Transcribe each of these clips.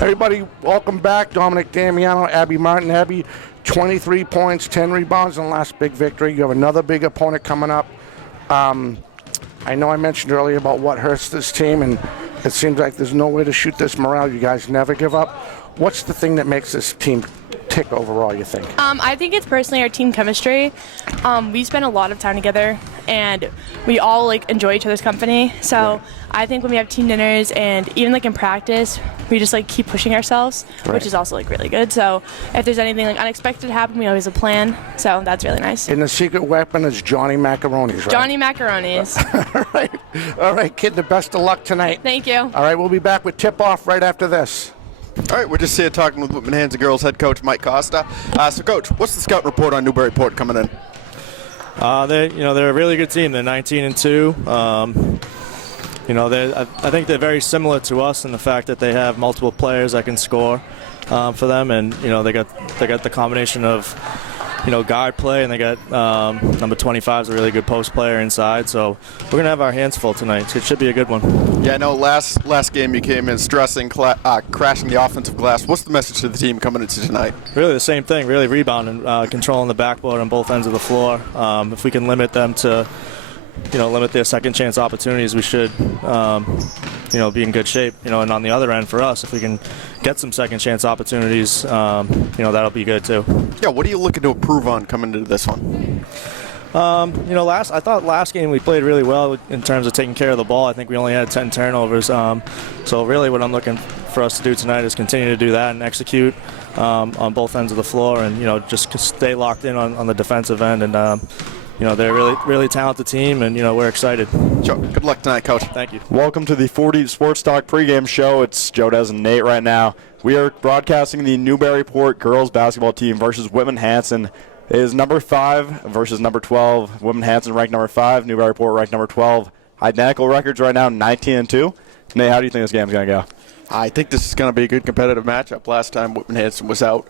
Everybody, welcome back. Dominic Damiano, Abby Martin. Abby, 23 points, 10 rebounds in the last big victory. You have another big opponent coming up. I know I mentioned earlier about what hurts this team, and it seems like there's no way to shoot this morale. You guys never give up. What's the thing that makes this team tick overall, you think? I think it's personally our team chemistry. We spend a lot of time together, and we all enjoy each other's company. So I think when we have team dinners and even in practice, we just keep pushing ourselves, which is also really good. So if there's anything unexpected happen, we always have a plan. So that's really nice. And the secret weapon is Johnny Macaronis, right? Johnny Macaronis. All right, kid. The best of luck tonight. Thank you. All right, we'll be back with tip-off right after this. All right, we're just here talking with Whitman-Hanson girls head coach Mike Costa. So, Coach, what's the scout report on Newburyport coming in? They're a really good team. They're 19-2. I think they're very similar to us in the fact that they have multiple players that can score for them, and they got the combination of guard play, and they got number 25 is a really good post player inside. So we're gonna have our hands full tonight. So it should be a good one. Yeah, I know. Last game you came in stressing, crashing the offensive glass. What's the message to the team coming into tonight? Really the same thing. Really rebounding, controlling the backboard on both ends of the floor. If we can limit them to, limit their second chance opportunities, we should, be in good shape. And on the other end for us, if we can get some second chance opportunities, that'll be good too. Yeah, what are you looking to improve on coming into this one? I thought last game we played really well in terms of taking care of the ball. I think we only had 10 turnovers. So really what I'm looking for us to do tonight is continue to do that and execute on both ends of the floor, and just stay locked in on the defensive end. And they're a really talented team, and we're excited. Sure. Good luck tonight, Coach. Thank you. Welcome to the 4D Sports Talk pregame show. It's Joe Des and Nate right now. We are broadcasting the Newburyport girls basketball team versus Whitman-Hanson. It is number 5 versus number 12. Whitman-Hanson ranked number 5, Newburyport ranked number 12. Identical records right now, 19-2. Nate, how do you think this game's going to go? I think this is going to be a good competitive matchup. Last time Whitman-Hanson was out,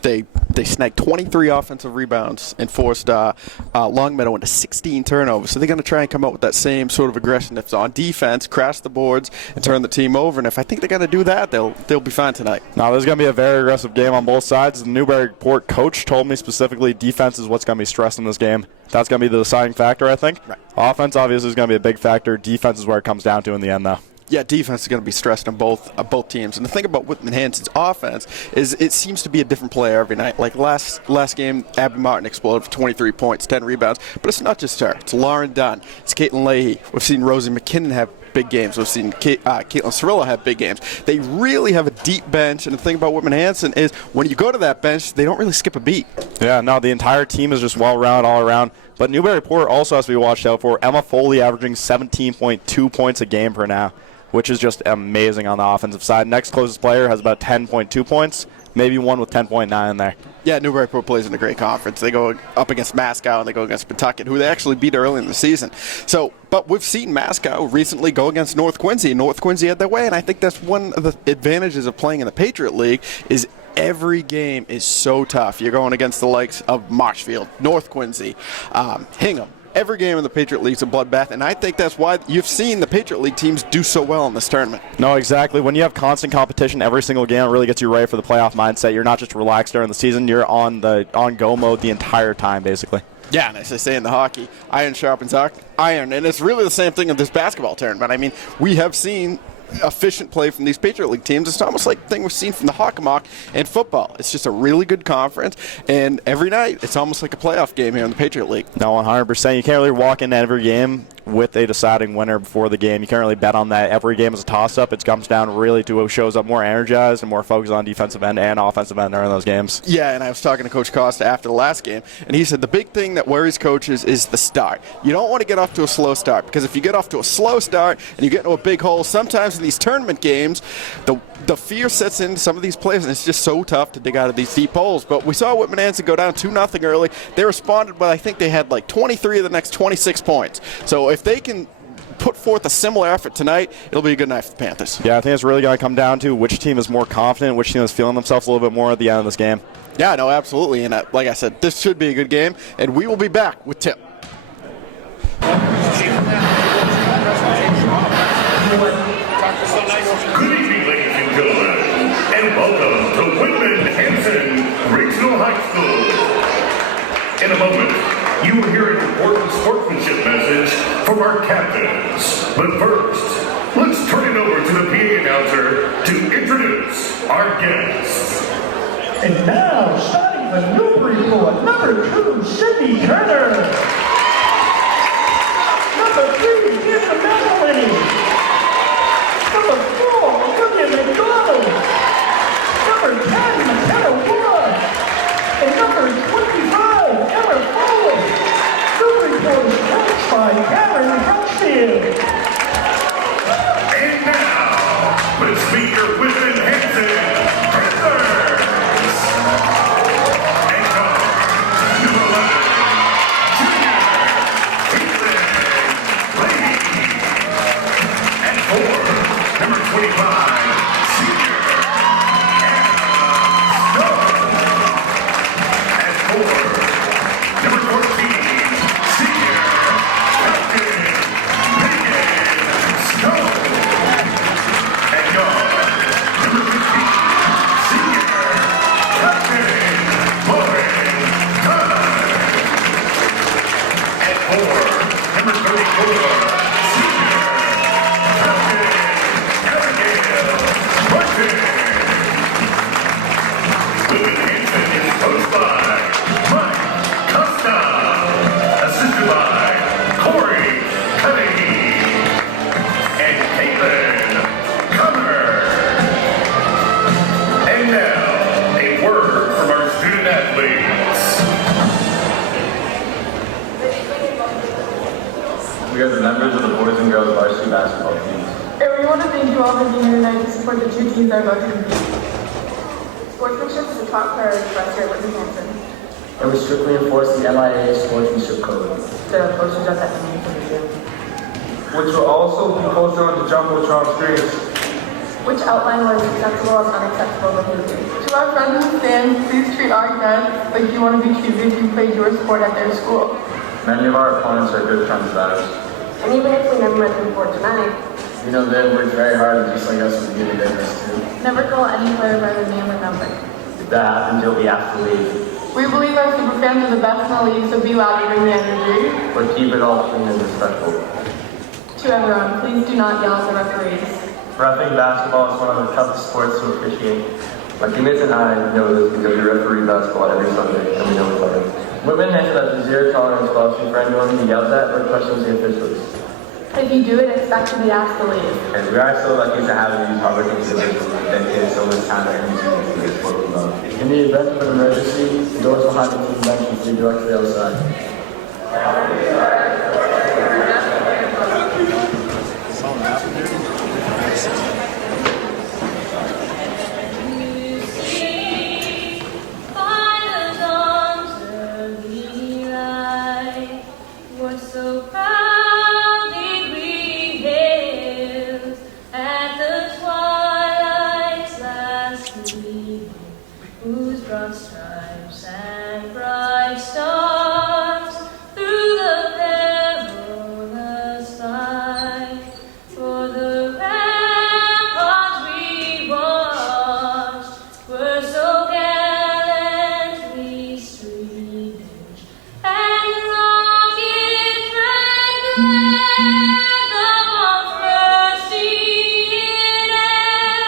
they snagged 23 offensive rebounds and forced Longmeadow into 16 turnovers. So they're going to try and come out with that same sort of aggression that's on defense, crash the boards, and turn the team over. And if I think they're going to do that, they'll be fine tonight. Now, there's going to be a very aggressive game on both sides. The Newburyport coach told me specifically defense is what's going to be stressed in this game. That's going to be the deciding factor, I think. Right. Offense, obviously, is going to be a big factor. Defense is where it comes down to in the end, though. Yeah, defense is going to be stressed on both teams. And the thing about Whitman-Hanson's offense is it seems to be a different player every night. Like last game, Abby Martin exploded for 23 points, 10 rebounds. But it's not just her. It's Lauren Dunn. It's Caitlin Leahy. We've seen Rosie McKinnon have big games. We've seen Caitlin Cirillo have big games. They really have a deep bench. And the thing about Whitman-Hanson is when you go to that bench, they don't really skip a beat. Yeah, no, the entire team is just well-rounded all around. But Newburyport also has to be watched out for. Emma Foley averaging 17.2 points a game per now, which is just amazing on the offensive side. Next closest player has about 10.2 points, maybe one with 10.9 in there. Yeah, Newburyport plays in a great conference. They go up against Mascow and they go against Pawtucket, who they actually beat early in the season. But we've seen Mascow recently go against North Quincy. North Quincy had their way, and I think that's one of the advantages of playing in the Patriot League is every game is so tough. You're going against the likes of Marshfield, North Quincy, Hingham. Every game in the Patriot League is a bloodbath, and I think that's why you've seen the Patriot League teams do so well in this tournament. No, exactly. When you have constant competition every single game, it really gets you ready for the playoff mindset. You're not just relaxed during the season. You're on go mode the entire time, basically. Yeah, and as they say in the hockey, iron sharpens iron, and it's really the same thing in this basketball tournament. I mean, we have seen efficient play from these Patriot League teams. It's almost like the thing we've seen from the Hockomock and football. It's just a really good conference, and every night it's almost like a playoff game here in the Patriot League. No, 100%. You can't really walk into every game with a deciding winner before the game. You can't really bet on that. Every game is a toss-up. It comes down really to who shows up more energized and more focused on defensive end and offensive end during those games. Yeah, and I was talking to Coach Costa after the last game, and he said the big thing that worries coaches is the start. You don't want to get off to a slow start, because if you get off to a slow start and you get into a big hole, sometimes in these tournament games, the fear sets into some of these players, and it's just so tough to dig out of these deep holes. But we saw Whitman-Hanson go down 2-0 early. They responded, but I think they had 23 of the next 26 points. So if they can put forth a similar effort tonight, it'll be a good night for the Panthers. Yeah, I think it's really going to come down to which team is more confident, which team is feeling themselves a little bit more at the end of this game. Yeah, no, absolutely. And like I said, this should be a good game, and we will be back with Tip. Good evening, ladies and gentlemen, High School. In a moment, you will hear an important sportsmanship message from our captains. But first, let's turn it over to the PA announcer to introduce our guests. And now, starting for Newburyport, number 2, Sydney Turner. Number 3, Gina Melanie. Number 4, William McDonald. Number 10, McKenna Wood. And number 25, Emma Foley. Newburyport is coached by Karen Housefield. And now, let's meet your Whitman-Hanson Panthers. And come, number 11, junior, Caitlin Lady. And 4, number 25, senior, Anna Snow. And 4, number 14, senior, Captain Pregame Snow. And guard, number 15, senior, Captain Lauren Dunn. And 4, number 34, senior, Captain Abigail Martin. Whitman-Hanson is coached by Mike Costa, assisted by Corey Cunningham and Caitlin Cummer. And now, a word from our student athletes. We are the members of the boys and girls varsity basketball teams. And we want to thank you all for being here tonight to support the 2 teams that are about to compete. Sportsmanship is a top priority for us here at Whitman-Hanson. And we strictly enforce the MIA Sportsmanship Code. There are posters up at the main pavilion, Which will also be posted on the Jumbotron screens. which outline what is acceptable and unacceptable behavior. To our friends and fans, please treat our guests like you want to be treated if you played your sport at their school. Many of our opponents are good friends of ours. And even if we never met them before tonight, We know they work very hard, just like us to be good at this too. never call any player by their name or number. If that happens, you'll be asked to leave. We believe our super fans are the best in the league, so be loud and bring the energy. But keep it all clean and respectful. To everyone, please do not yell at the referees. Reffing basketball is one of the toughest sports to officiate. My teammates and I know this because we referee basketball every Sunday, and we know it's hard. Whitman-Hanson has a zero tolerance policy for anyone who yells at or questions the officials. If you do it, expect to be asked to leave. And we are so lucky to have these public individuals who dedicate so much time and energy to this sport we love. In the event of an emergency, the doors behind the team bench will be directly outside. So proudly we hailed at the twilight's last gleam, whose broad stripes and bright stars through the perilous fight. For the ramparts we watched were so gallantly streamed, and rockets rang the anthem of mercy in air,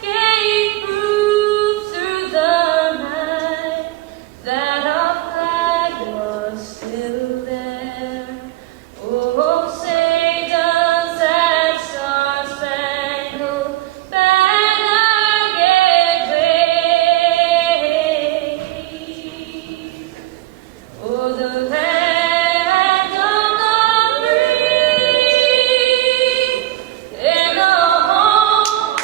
gave proof through the night that our flag was still there. Oh, say does that star-spangled banner get waved o'er the land of the free and the home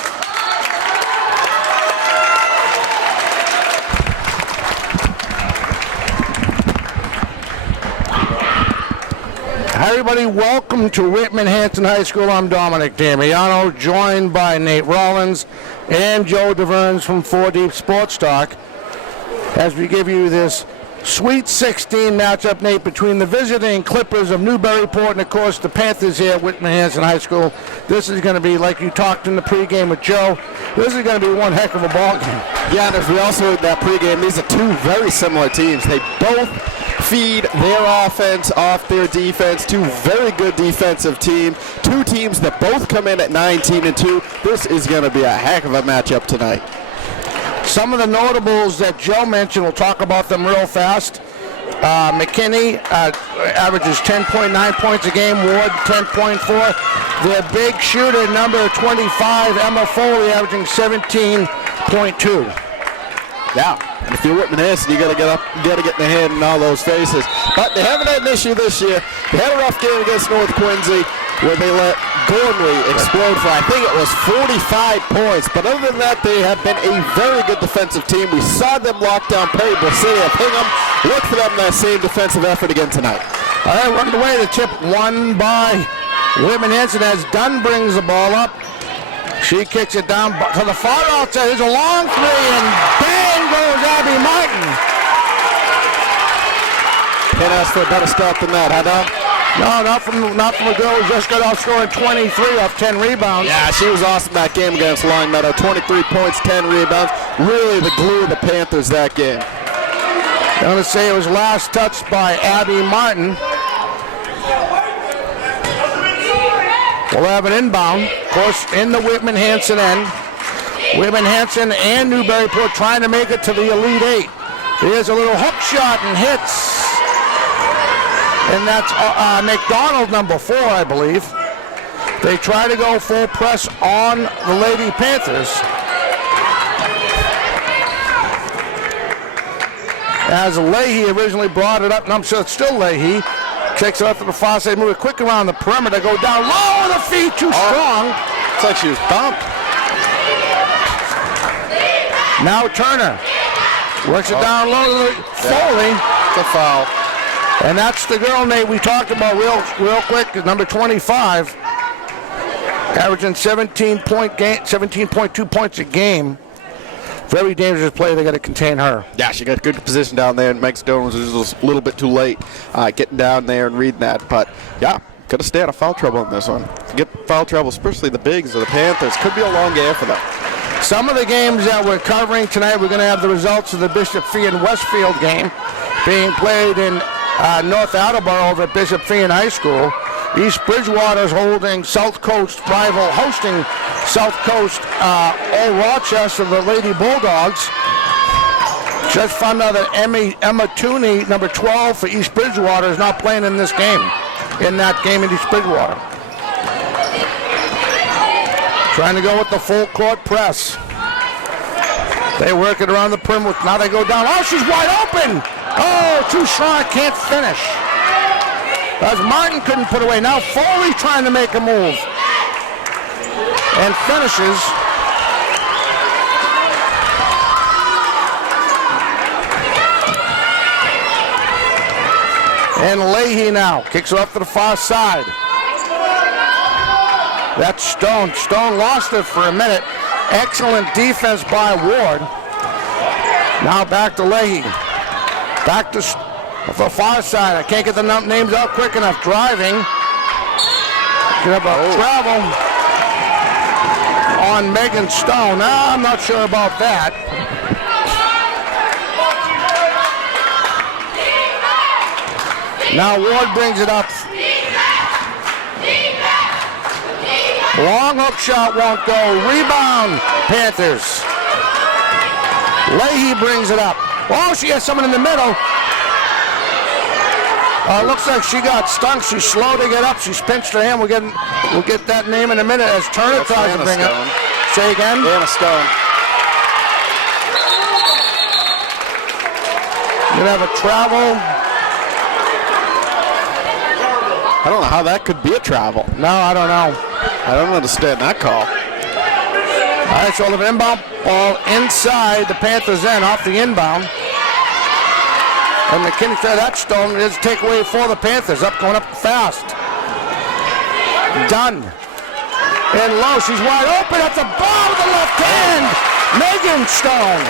Hi, everybody. Welcome to Whitman-Hanson High School. I'm Dominic Damiano, joined by Nate Rollins and Joe DeVerns from 4 Deep Sports Talk as we give you this Sweet 16 matchup, Nate, between the visiting Clippers of Newburyport and, of course, the Panthers here at Whitman-Hanson High School. This is going to be, like you talked in the pregame with Joe, this is going to be one heck of a ball game. Yeah, and if we also heard that pregame, these are two very similar teams. They both feed their offense off their defense. Two very good defensive teams. Two teams that both come in at 19-2. This is going to be a heck of a matchup tonight. Some of the notables that Joe mentioned, we'll talk about them real fast. McKinney averages 10.9 points a game. Ward 10.4. Their big shooter, number 25, Emma Foley, averaging 17.2. Yeah, and if you're Whitman-Hanson, you got to get up, you got to get in the hand in all those faces. But they haven't had an issue this year. They had a rough game against North Quincy where they let Gormley explode for, I think it was 45 points. But other than that, they have been a very good defensive team. We saw them lock down Perryville City of Hingham. Look for them in that same defensive effort again tonight. All right, running away. The tip won by Whitman-Hanson as Dunn brings the ball up. She kicks it down to the far outside. There's a long three, and bang goes Abby Martin. Can't ask for a better start than that, huh, Don? No, not from a girl who just got out scoring 23 off 10 rebounds. Yeah, she was awesome that game against Long Meadow. 23 points, 10 rebounds. Really the glue of the Panthers that game. I'm going to say it was last touched by Abby Martin. We'll have an inbound, of course, in the Whitman-Hanson end. Whitman-Hanson and Newburyport trying to make it to the Elite Eight. Here's a little hook shot and hits. And that's McDonald, number 4, I believe. They try to go full press on the Lady Panthers. As Leahy originally brought it up, and I'm sure it's still Leahy. Takes it up to the far side, move it quick around the perimeter, go down low with the feet, too strong. It's like she was bumped. Now Turner works it down low to Foley. It's a foul. And that's the girl, Nate, we talked about real quick, number 25, averaging 17.2 points a game. Very dangerous play. They got to contain her. Yeah, she got good position down there, and Meg Stone was just a little bit too late getting down there and reading that. But, yeah, got to stay out of foul trouble in this one. To get foul trouble, especially the bigs or the Panthers, could be a long game for them. Some of the games that we're covering tonight, we're going to have the results of the Bishop Fee and Westfield game being played in North Attleboro over at Bishop Fee High School. East Bridgewater is holding South Coast rival, hosting South Coast Old Rochester, the Lady Bulldogs. Just found out that Emma Tooney, number 12 for East Bridgewater, is not playing in this game, in that game in East Bridgewater. Trying to go with the full court press. They work it around the perimeter. Now they go down. Oh, she's wide open. Oh, too strong, can't finish. As Martin couldn't put away. Now Foley trying to make a move. And finishes. And Leahy now kicks her up to the far side. That's Stone. Stone lost it for a minute. Excellent defense by Ward. Now back to Leahy. Back to the far side. I can't get the names out quick enough. Driving. Get up a travel on Megan Stone. Nah, I'm not sure about that. Now Ward brings it up. Long hook shot won't go. Rebound, Panthers. Leahy brings it up. Oh, she has someone in the middle. Looks like she got stung. She's slow to get up. She's pinched her hand. We'll get that name in a minute as Turner tries to bring it up. Say again? Anna Stone. You're going to have a travel. I don't know how that could be a travel. No, I don't know. I don't understand that call. All right, so the inbound ball inside the Panthers end, off the inbound. And McKinney said that Stone is takeaway for the Panthers. Going up fast. Done. And low, she's wide open at the ball with the left hand. Megan Stone.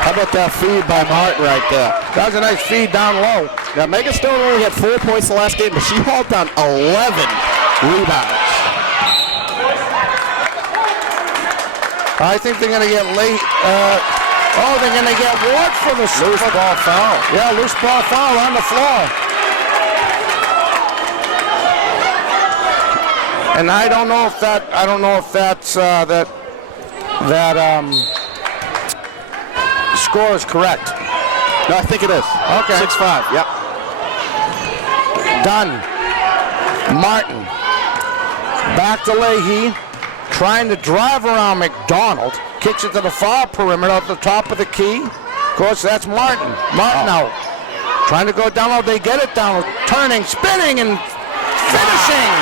How about that feed by Martin right there? That was a nice feed down low. Now, Megan Stone only had 4 points the last game, but she held down 11 rebounds. I think they're going to get late. They're going to get Ward for the Loose ball foul. Yeah, loose ball foul on the floor. And I don't know if that's that score is correct. No, I think it is. Okay. 6-5. Yep. Dunn. Martin. Back to Leahy. Trying to drive around McDonald. Kicks it to the far perimeter at the top of the key. Of course, that's Martin. Martin out. Trying to go down low. They get it down. Turning, spinning, and finishing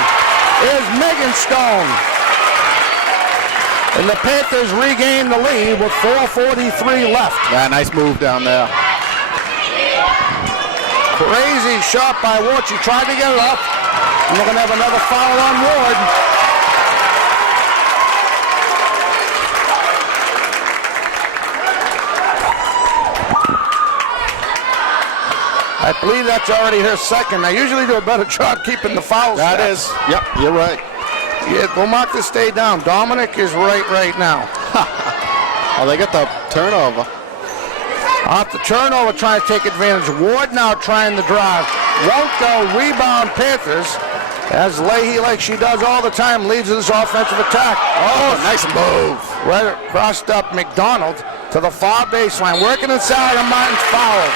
is Megan Stone. And the Panthers regain the lead with 4:43 left. Yeah, nice move down there. Crazy shot by Ward. She tried to get it up. And we're going to have another foul on Ward. I believe that's already her second. I usually do a better job keeping the fouls. That is. Yep, you're right. Yeah, we'll mark this stay down. Dominic is right now. Oh, they got the turnover. Off the turnover, trying to take advantage. Ward now trying to drive. Won't go. Rebound Panthers. As Leahy, like she does all the time, leads this offensive attack. Oh, nice move. Right crossed up McDonald to the far baseline. Working inside, and Martin's fouled.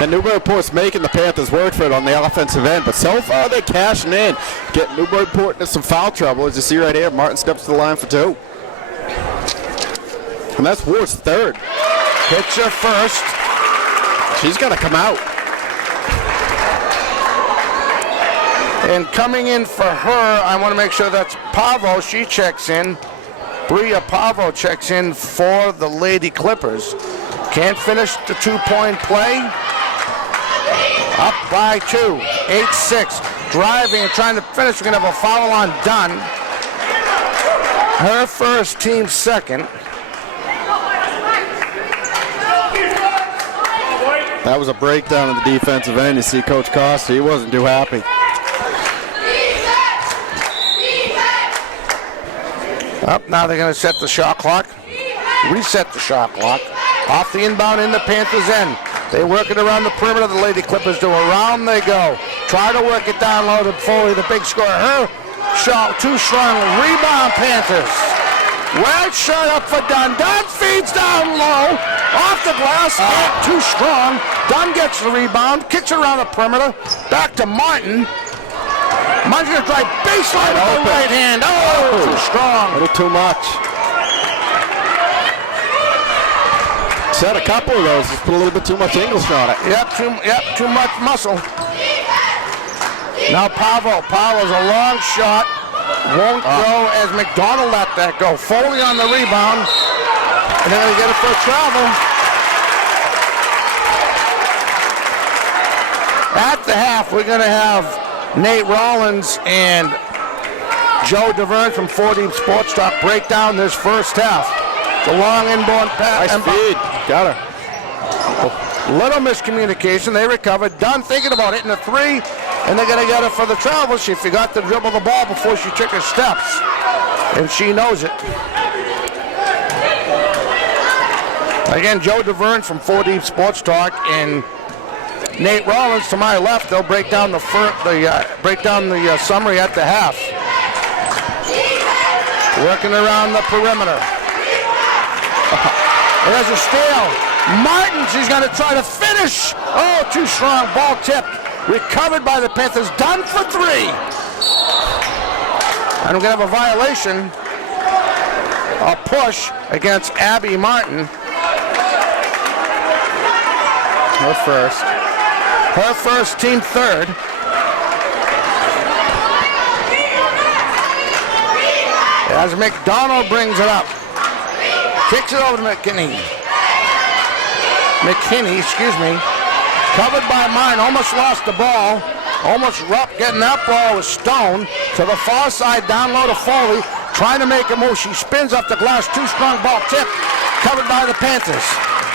And Newburyport's making the Panthers work for it on the offensive end, but so far they're cashing in, getting Newburyport into some foul trouble. As you see right here, Martin steps to the line for 2. And that's Ward's third. Hits her first. She's got to come out. And coming in for her, I want to make sure that's Pavo. She checks in. Bria Pavo checks in for the Lady Clippers. Can't finish the 2-point play. Up by 2, 8-6. Driving and trying to finish. We're going to have a foul on Dunn. Her first, team second. That was a breakdown of the defensive end. You see Coach Costa, he wasn't too happy. Up, now they're going to set the shot clock. Reset the shot clock. Off the inbound in the Panthers' end. They work it around the perimeter. The Lady Clippers do. Around they go. Try to work it down low to Foley, the big scorer. Her shot too strong. Rebound Panthers. Well shot up for Dunn. Dunn feeds down low. Off the glass. Too strong. Dunn gets the rebound. Kicks it around the perimeter. Back to Martin. Martin's going to drive baseline with the right hand. Oh, too strong. A little too much. Set a couple of those. Just put a little bit too much English on it. Yep, too much muscle. Now Pavo's a long shot. Won't go as McDonald let that go. Foley on the rebound. And they're going to get it for a travel. At the half, we're going to have Nate Rollins and Joe DeVerne from 4D Sports Talk break down this first half. The long inbound pass. Nice feed. Got her. Little miscommunication. They recovered. Dunn thinking about hitting a 3, and they're going to get her for the travel. She forgot to dribble the ball before she took her steps, and she knows it. Again, Joe DeVerne from 4D Sports Talk and Nate Rollins to my left. They'll break down the summary at the half. Working around the perimeter. There's a steal. Martin, she's going to try to finish. Oh, too strong. Ball tipped. Recovered by the Panthers. Done for 3. And we're going to have a violation. A push against Abby Martin. Her first. Her first, team third. As McDonald brings it up. Kicks it over to McKinney. Covered by Martin, almost lost the ball. Almost rough getting that ball with Stone to the far side, down low to Foley, trying to make a move. She spins up the glass, too strong, ball tip, covered by the Panthers.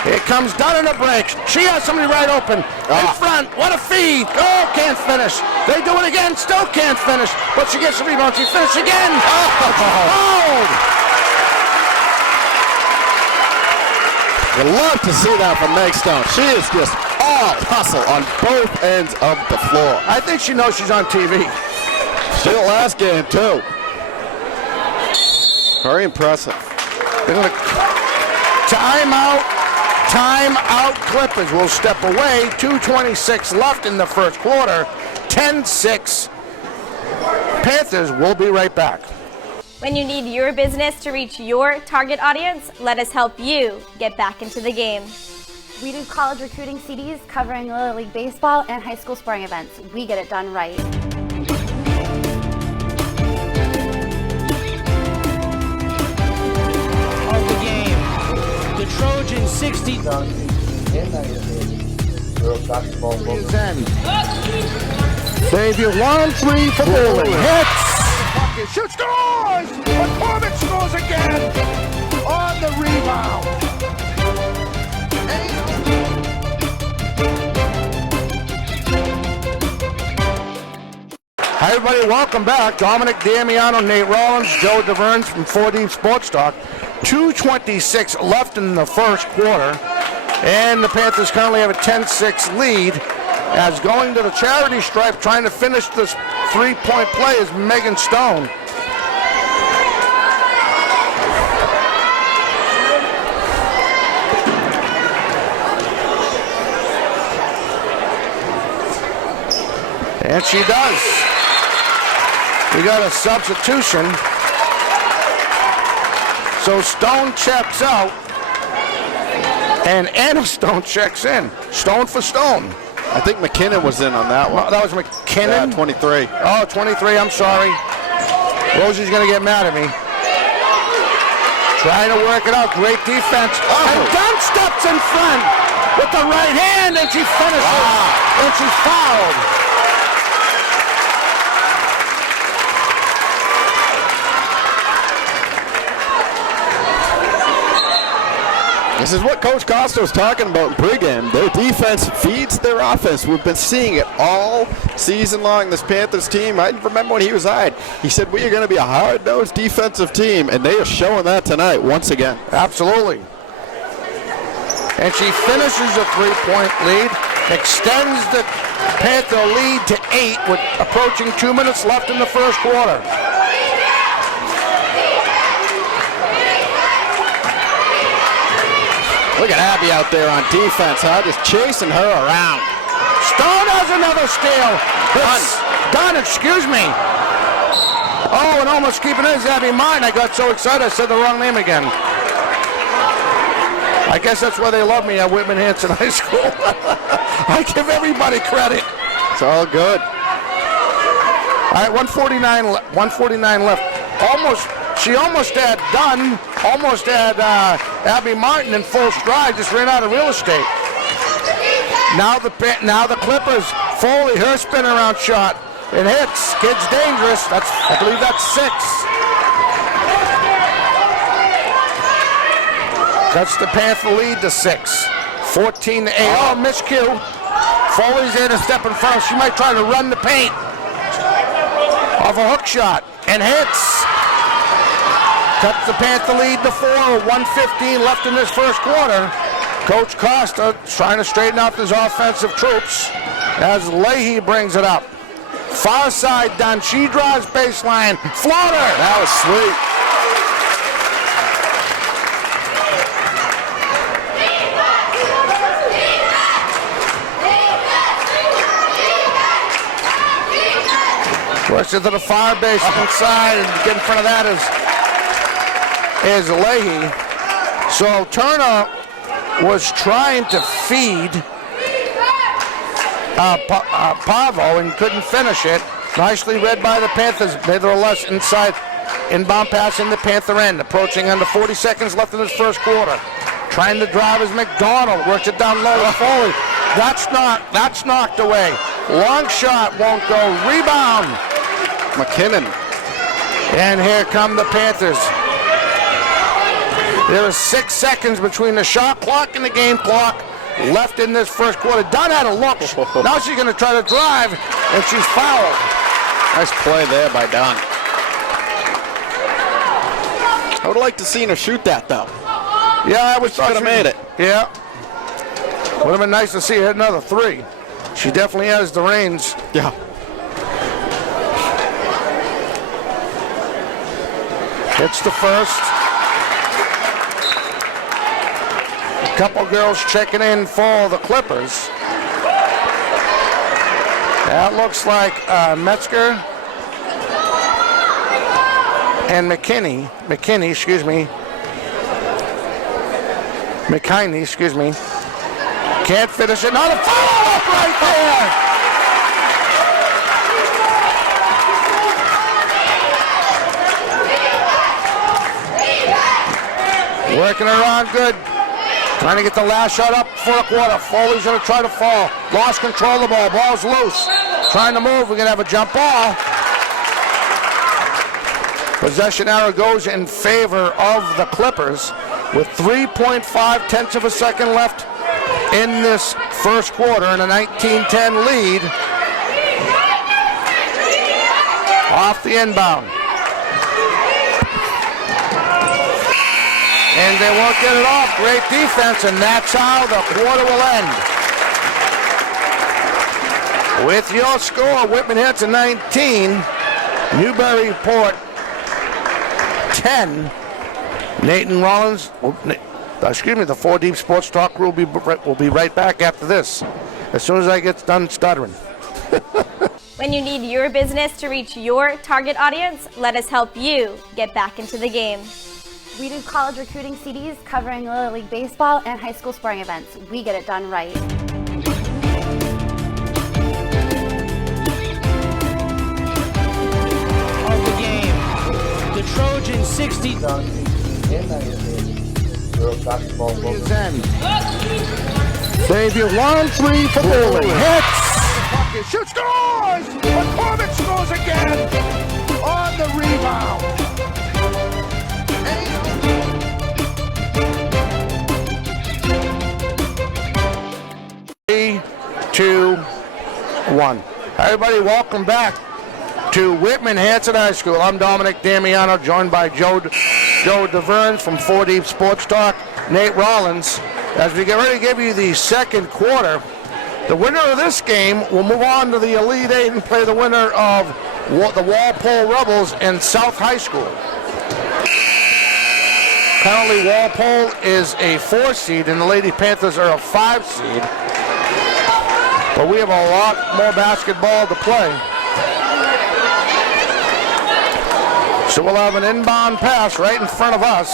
Here comes Dunn in the break. She has somebody right open. In front, what a feed. Oh, can't finish. They do it again, still can't finish. But she gets the rebound, she finishes again. Oh! You love to see that from Meg Stone. She is just all hustle on both ends of the floor. I think she knows she's on TV. Still last game, too. Very impressive. They're going to time out. Clippers will step away. 2:26 left in the first quarter. 10-6. Panthers will be right back. When you need your business to reach your target audience, let us help you get back into the game. We do college recruiting CDs covering Little League Baseball and high school sporting events. We get it done right. Of the game, the Trojans 60. Is end. Xavier 1-3 for Foley. Hits. Shoot, scores! McCormick scores again on the rebound. Hi everybody, welcome back. Dominic Damiano, Nate Rollins, Joe DeVerns from 4D Sports Talk. 2:26 left in the first quarter, and the Panthers currently have a 10-6 lead. As going to the charity stripe, trying to finish this three-point play is Megan Stone. And she does. We got a substitution. So Stone checks out, and Anna Stone checks in. Stone for Stone. I think McKinnon was in on that one. No, that was McKinnon? Yeah, 23. Oh, 23, I'm sorry. Rosie's going to get mad at me. Trying to work it out, great defense. And Dunn steps in front with the right hand, and she finishes. And she's fouled. This is what Coach Costa was talking about in pregame. Their defense feeds their offense. We've been seeing it all season long, this Panthers team. I remember when he was hired, he said, we are going to be a hard-nosed defensive team, and they are showing that tonight once again. Absolutely. And she finishes a three-point lead, extends the Panther lead to 8 with approaching 2 minutes left in the first quarter. Look at Abby out there on defense, just chasing her around. Stone has another steal. Dunn, excuse me. Oh, and almost keeping it is Abby Martin. I got so excited I said the wrong name again. I guess that's why they love me at Whitman-Hanson High School. I give everybody credit. It's all good. All right, 149 left. She almost had Dunn, almost had Abby Martin in full stride, just ran out of real estate. Now the Clippers, Foley, her spin around shot. It hits, kid's dangerous. I believe that's 6. That's the Panther lead to 6. 14-8. Oh, miscue. Foley's there to step in front. She might try to run the paint off a hook shot and hits. Cuts the Panther lead to 4. 1:15 left in this first quarter. Coach Costa trying to straighten out his offensive troops as Leahy brings it up. Far side done. She draws baseline. Floater. That was sweet. Works it to the far baseline side, and get in front of that is Leahy. So Turner was trying to feed Pavo and couldn't finish it. Nicely read by the Panthers. Nevertheless, inside inbound pass in the Panther end. Approaching under 40 seconds left in this first quarter. Trying to drive is McDonald. Works it down low to Foley. That's knocked away. Long shot won't go. Rebound. McKinnon. And here come the Panthers. There is 6 seconds between the shot clock and the game clock left in this first quarter. Dunn had a look. Now she's going to try to drive, and she's fouled. Nice play there by Dunn. I would like to see her shoot that, though. Yeah, I was Could have made it. Yeah. Would have been nice to see her hit another 3. She definitely has the range. Yeah. Hits the first. Couple girls checking in for the Clippers. That looks like Metzger and McKinney, excuse me. McKinney, excuse me. Can't finish it. Not a follow-up right there. Working around good. Trying to get the last shot up for a quarter. Foley's going to try to fall. Lost control of the ball. Ball's loose. Trying to move. We're going to have a jump ball. Possession arrow goes in favor of the Clippers with 3.5 of a second left in this first quarter and a 19-10 lead. Off the inbound. And they won't get it off. Great defense, and that's how the quarter will end. With your score, Whitman-Hanson 19, Newburyport 10. Nathan Rollins, the 4 Deep Sports Talk crew will be right back after this, as soon as I get done stuttering. When you need your business to reach your target audience, let us help you get back into the game. We do college recruiting CDs covering Little League baseball and high school sporting events. We get it done right. Of the game, the Trojans 60. Xavier 1-3 for Bowling. Hits! Shoots, scores! McCormick scores again on the rebound. 3, 2, 1. Everybody, welcome back to Whitman-Hanson High School. I'm Dominic Damiano, joined by Joe DeVerns from 4 Deep Sports Talk, Nate Rollins. As we get ready to give you the second quarter, the winner of this game will move on to the Elite Eight and play the winner of the Walpole Rebels in South High School. Currently, Walpole is a 4 seed and the Lady Panthers are a 5 seed. But we have a lot more basketball to play. So we'll have an inbound pass right in front of us.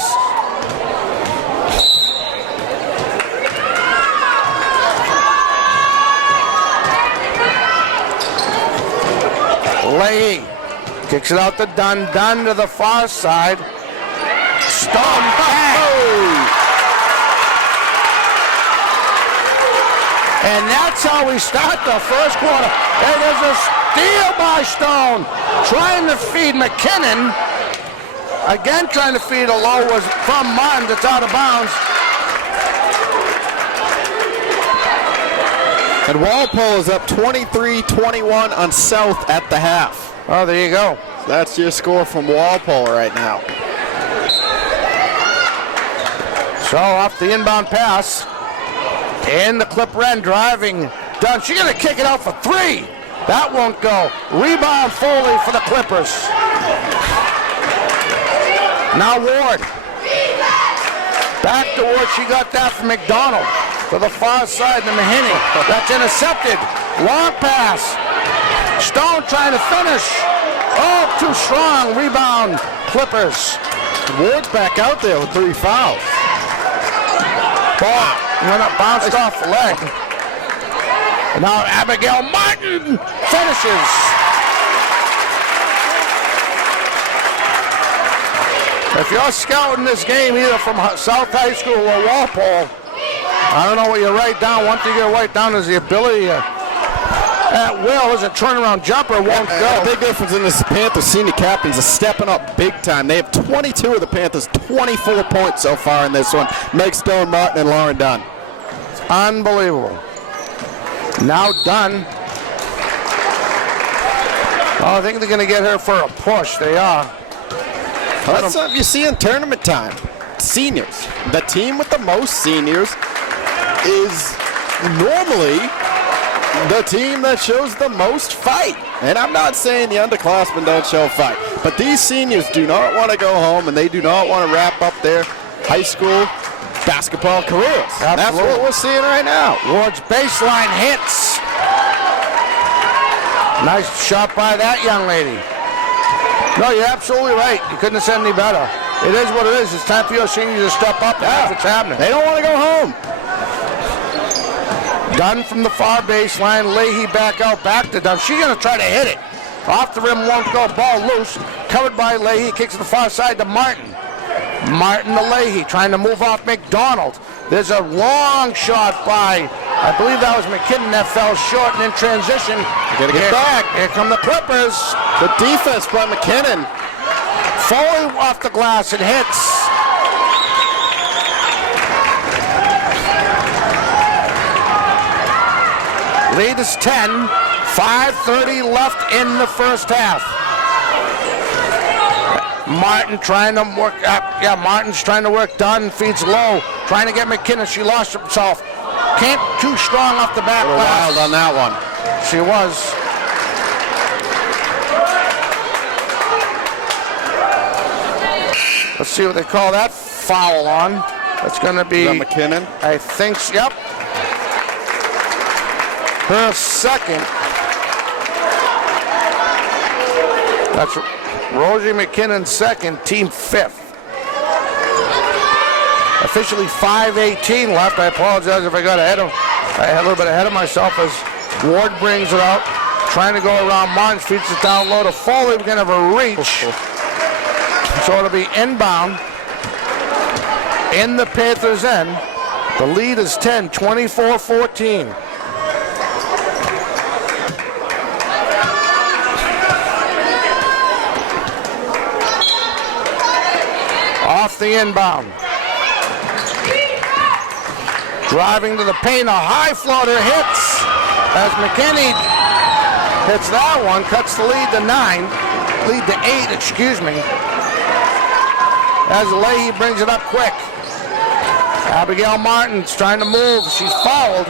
Leahy kicks it out to Dunn. Dunn to the far side. Stone back. And that's how we start the first quarter. It is a steal by Stone. Trying to feed McKinnon. Again trying to feed a low was from Martin. That's out of bounds. And Walpole is up 23-21 on South at the half. Oh, there you go. That's your score from Walpole right now. So off the inbound pass. And the Clip Wren driving. Dunn. She's going to kick it out for 3. That won't go. Rebound Foley for the Clippers. Now Ward. Back to Ward. She got that from McDonald. To the far side to Mahaney. That's intercepted. Long pass. Stone trying to finish. Oh, too strong. Rebound. Clippers. Ward's back out there with 3 fouls. Ball went up, bounced off the leg. And now Abigail Martin finishes. If you're scouting this game either from South High School or Walpole, I don't know what you write down. One thing you write down is the ability to at will as a turnaround jumper won't go. The big difference in this Panthers senior captains is stepping up big time. They have 22 of the Panthers, 24 points so far in this one. Meg Stone Martin and Lauren Dunn. Unbelievable. Now Dunn. Oh, I think they're going to get her for a push. They are. That's something you see in tournament time. Seniors. The team with the most seniors is normally the team that shows the most fight. And I'm not saying the underclassmen don't show fight, but these seniors do not want to go home and they do not want to wrap up their high school basketball careers. Absolutely. That's what we're seeing right now. Ward's baseline hits. Nice shot by that young lady. No, you're absolutely right. You couldn't have said any better. It is what it is. It's time for your seniors to step up. That's what's happening. They don't want to go home. Dunn from the far baseline. Leahy back out, back to Dunn. She's going to try to hit it. Off the rim, won't go. Ball loose. Covered by Leahy. Kicks to the far side to Martin. Martin to Leahy, trying to move off McDonald. There's a long shot by, I believe that was McKinnon that fell short, and in transition. Gotta get back. Here come the Clippers. The defense by McKinnon. Foley off the glass and hits. Lead is 10. 5:30 left in the first half. Martin trying to work up. Yeah, Martin's trying to work Dunn. Feeds low. Trying to get McKinnon. She lost herself. Can't too strong off the back. Wild on that one. She was. Let's see what they call that foul on. That's going to be McKinnon. I think. Yep. Her second. That's Rosie McKinnon second, team fifth. Officially 5:18 left. I apologize if I got ahead of. I had a little bit ahead of myself as Ward brings it out, trying to go around Martin, feeds it down low to Foley. We're gonna have a reach, so it'll be inbound in the Panthers' end. The lead is 10, 24-14. Off the inbound. Driving to the paint, a high floater hits as McKinney hits that one, cuts the lead to 8, excuse me. As Leahy brings it up quick. Abigail Martin's trying to move, she's fouled.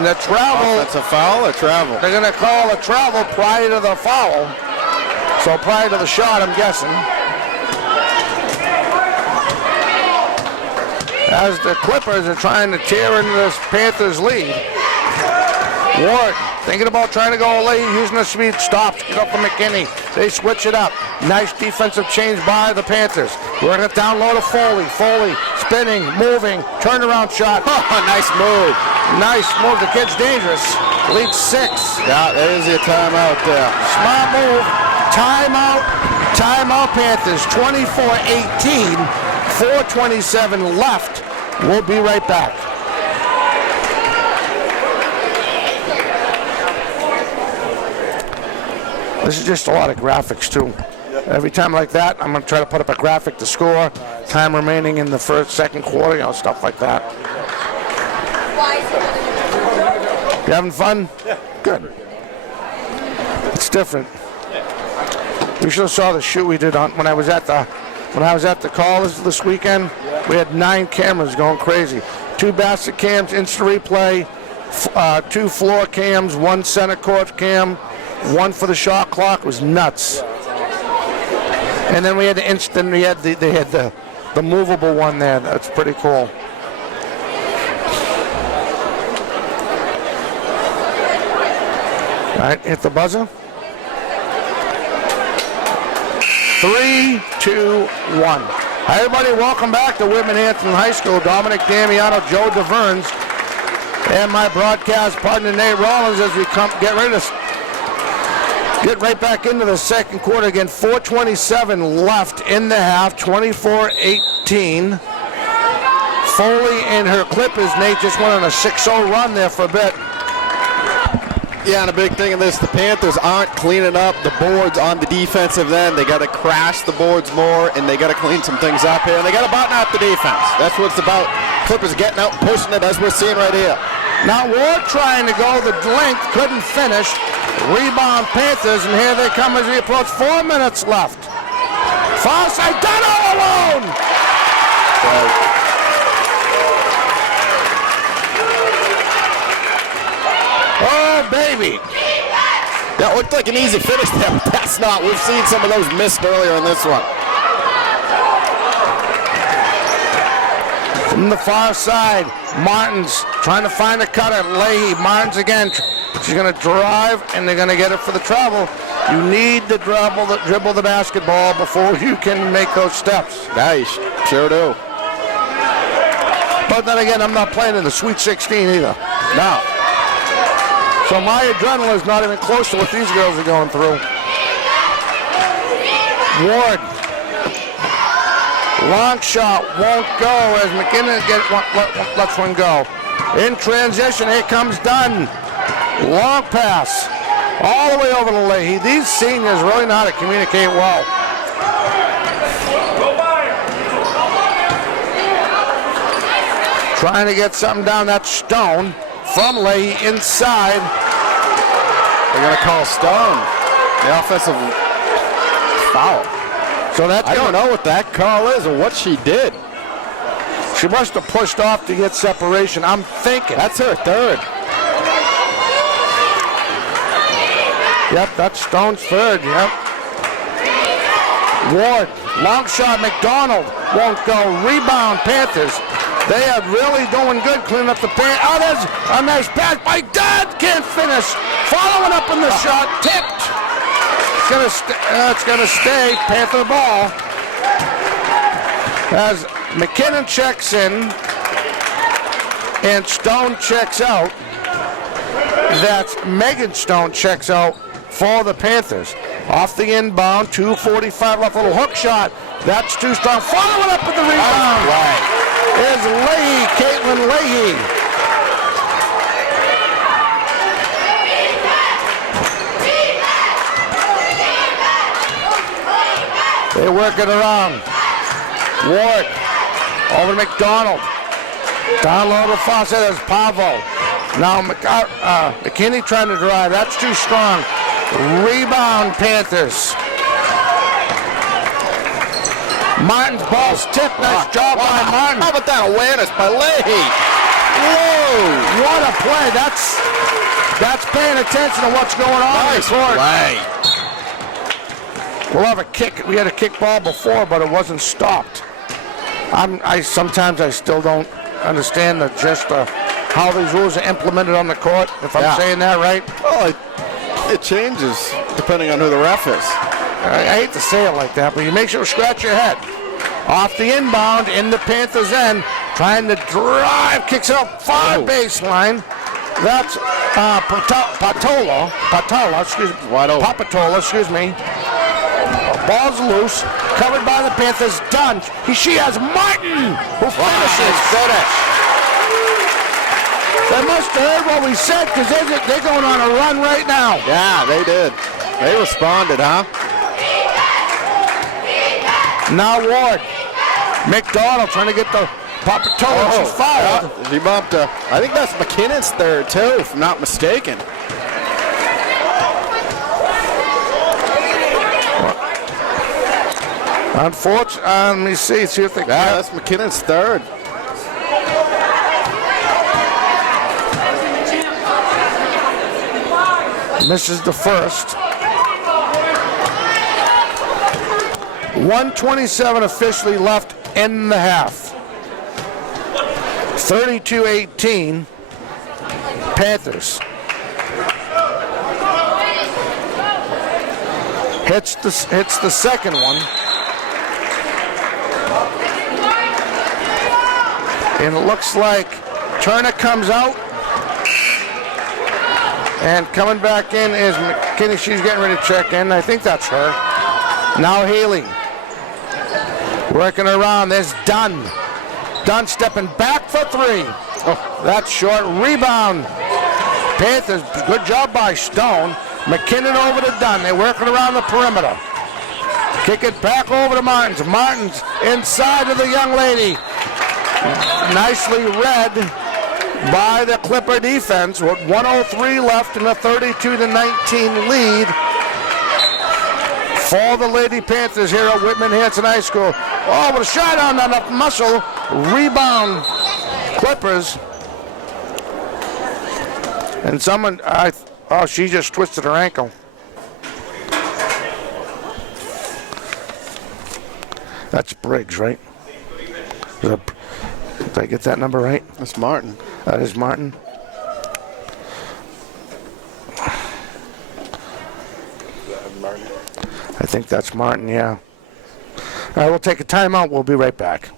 And the travel. That's a foul or travel? They're gonna call a travel prior to the foul. So prior to the shot, I'm guessing. As the Clippers are trying to tear into this Panthers lead. Ward thinking about trying to go late, using the speed, stops, get up for McKinney. They switch it up. Nice defensive change by the Panthers. Working it down low to Foley. Foley spinning, moving, turnaround shot. Nice move. Nice move. The kid's dangerous. Lead 6. Yeah, there's your timeout there. Smart move. Timeout. Timeout Panthers. 24-18. 4:27 left. We'll be right back. This is just a lot of graphics too. Every time like that, I'm going to try to put up a graphic to score, time remaining in the second quarter, stuff like that. You having fun? Yeah. Good. It's different. You should have saw the shoot we did when I was at the college this weekend. We had 9 cameras going crazy. 2 basket cams, instant replay, 2 floor cams, 1 center court cam, 1 for the shot clock. It was nuts. And then we had they had the movable one there. That's pretty cool. All right, hit the buzzer. 3, 2, 1. Hi, everybody. Welcome back to Whitman-Hanson High School. Dominic Damiano, Joe DeVerns, and my broadcast partner Nate Rollins as we get right back into the second quarter. Again, 4:27 left in the half. 24-18. Foley and her Clippers. Nate just went on a 6-0 run there for a bit. Yeah, and a big thing in this, the Panthers aren't cleaning up the boards on the defensive end. They got to crash the boards more, and they got to clean some things up here. And they got to button out the defense. That's what it's about. Clippers getting out and pushing it, as we're seeing right here. Now Ward trying to go the length, couldn't finish. Rebound Panthers, and here they come as we approach 4 minutes left. Far side, done all alone! Oh, baby. That looked like an easy finish there, but that's not. We've seen some of those missed earlier in this one. From the far side, Martin's trying to find a cutter. Leahy, Martin's again. She's going to drive, and they're going to get it for the travel. You need to dribble the basketball before you can make those steps. Nice, sure do. But then again, I'm not playing in the Sweet 16 either. No. So my adrenaline is not even close to what these girls are going through. Ward. Long shot won't go as McKinnon lets one go. In transition, here comes Dunn. Long pass. All the way over to Leahy. These seniors really know how to communicate well. Trying to get something down that Stone from Leahy inside. They're going to call Stone the offensive foul. So that's I don't know what that call is or what she did. She must have pushed off to get separation. I'm thinking. That's her third. Yep, that's Stone's third, yep. Ward, long shot, McDonald won't go. Rebound, Panthers. They are really doing good cleaning up the paint. Oh, there's a nice pass by Dunn. Can't finish. Following up in the shot, tipped. It's gonna stay Panther ball. As McKinnon checks in and Stone checks out. That's Megan Stone checks out for the Panthers. Off the inbound, 2:45 left, little hook shot. That's too strong. Following up with the rebound is Leahy, Caitlin Leahy. They work it around. Ward over to McDonald. Down low to Fawcett as Pavo. Now McKinney trying to drive. That's too strong. Rebound Panthers. Martin's ball's tipped. Nice job by Martin. How about that awareness by Leahy? Whoa! What a play. That's paying attention to what's going on. Nice play. We'll have a kick. We had a kick ball before, but it wasn't stopped. Sometimes I still don't understand how these rules are implemented on the court, if I'm saying that right. Well, it changes depending on who the ref is. I hate to say it like that, but you make sure to scratch your head. Off the inbound, in the Panthers' end, trying to drive, kicks it up far baseline. That's Papatola, excuse me. Ball's loose, covered by the Panthers. Done. She has Martin, who finishes. They must have heard what we said, because they're going on a run right now. Yeah, they did. They responded, huh? Now Ward. McDonald trying to get the Papatola. She's fouled. Yeah, he bumped her. I think that's McKinnon's third, too, if I'm not mistaken. Unfortunately, let me see if they can. Yeah, that's McKinnon's third. Misses the first. 1:27 officially left in the half. 32-18, Panthers. Hits the second one. And it looks like Turner comes out. And coming back in is McKinney. She's getting ready to check in. I think that's her. Now Haley. Working around. There's Dunn. Dunn stepping back for three. Oh, that's short. Rebound. Panthers, good job by Stone. McKinnon over to Dunn. They're working around the perimeter. Kick it back over to Martins. Martins inside of the young lady. Nicely read by the Clipper defense with 1:03 left in a 32-19 lead for the Lady Panthers here at Whitman-Hanson High School. Oh, with a shot on enough muscle. Rebound Clippers. And someone, she just twisted her ankle. That's Briggs, right? Did I get that number right? That's Martin. That is Martin. I think that's Martin, yeah. All right, we'll take a timeout. We'll be right back.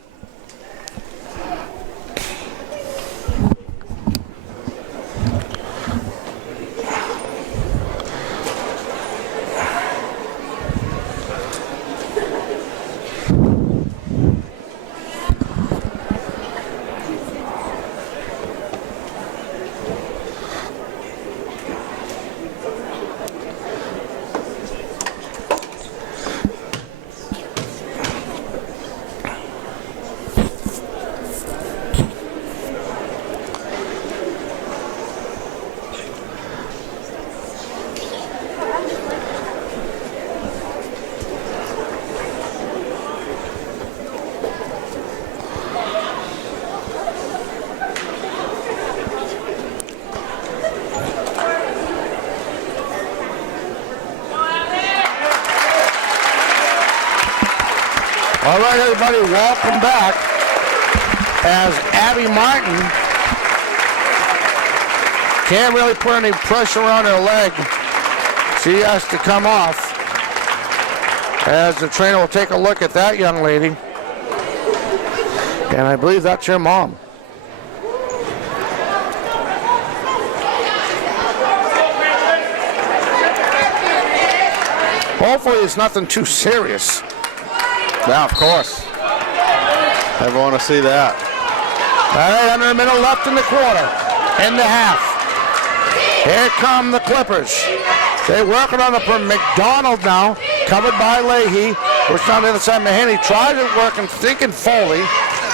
All right, everybody, welcome back. As Abby Martin can't really put any pressure on her leg. She has to come off. As the trainer will take a look at that young lady. And I believe that's your mom. Hopefully it's nothing too serious. Yeah, of course. Everyone want to see that. All right, under a minute left in the quarter. In the half. Here come the Clippers. They're working on the McDonald now, covered by Leahy. Push on the other side. Mahaney tries it working, thinking Foley.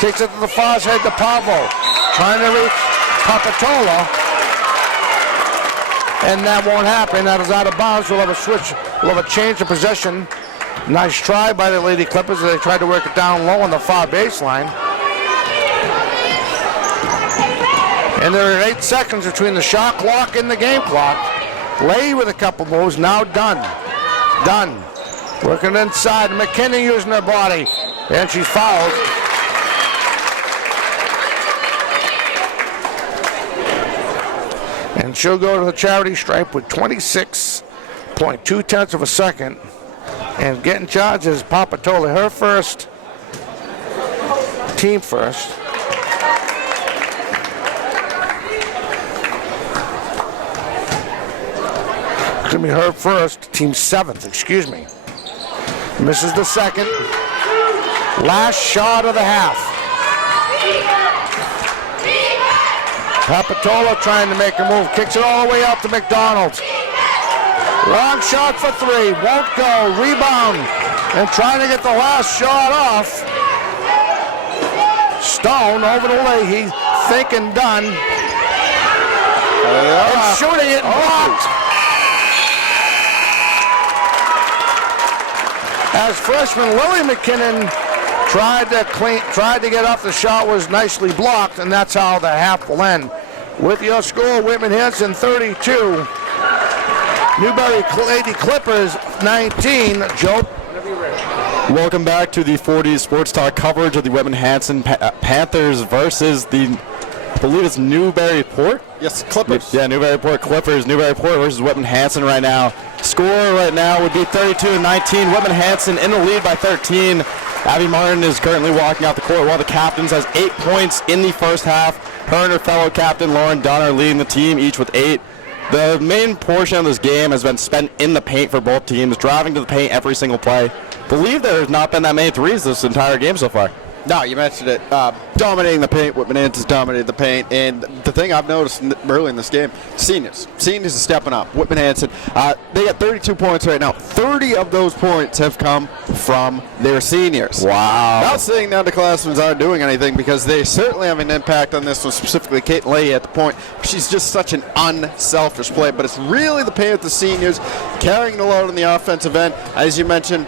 Takes it to the far side to Pavo. Trying to reach Papatola. And that won't happen. That is out of bounds. We'll have a switch. We'll have a change of possession. Nice try by the Lady Clippers as they tried to work it down low on the far baseline. And there are 8 seconds between the shot clock and the game clock. Leahy with a couple moves, now Dunn. Dunn working inside. McKinney using her body. And she's fouled. And she'll go to the charity stripe with 26.2 of a second. And getting charged is Papatola, her first, team first. It's going to be her first, team 7th, excuse me. Misses the second. Last shot of the half. Papatola trying to make a move, kicks it all the way out to McDonald. Long shot for 3, won't go, rebound, and trying to get the last shot off. Stone over to Leahy, thinking Dunn. And shooting it, blocked. As freshman Lily McKinnon tried to get off the shot, was nicely blocked, and that's how the half will end. With your score, Whitman-Hanson 32. Newbury Lady Clippers 19. Joe. Welcome back to the 40 Sports Talk coverage of the Whitman-Hanson Panthers versus the, I believe it's Newburyport? Yes, Clippers. Yeah, Newburyport Clippers. Newburyport versus Whitman-Hanson right now. Score right now would be 32-19. Whitman-Hanson in the lead by 13. Abby Martin is currently walking out the court while the captains has 8 points in the first half. Her and her fellow captain Lauren Dunn are leading the team, each with 8. The main portion of this game has been spent in the paint for both teams, driving to the paint every single play. Believe there has not been that many threes this entire game so far. No, you mentioned it. Dominating the paint. Whitman-Hanson's dominated the paint. And the thing I've noticed early in this game, seniors. Seniors are stepping up. Whitman-Hanson, they got 32 points right now. 30 of those points have come from their seniors. Wow. Not saying the underclassmen aren't doing anything, because they certainly have an impact on this one, specifically Kate Leahy at the point. She's just such an unselfish player. But it's really the Panthers seniors carrying the load on the offensive end, as you mentioned,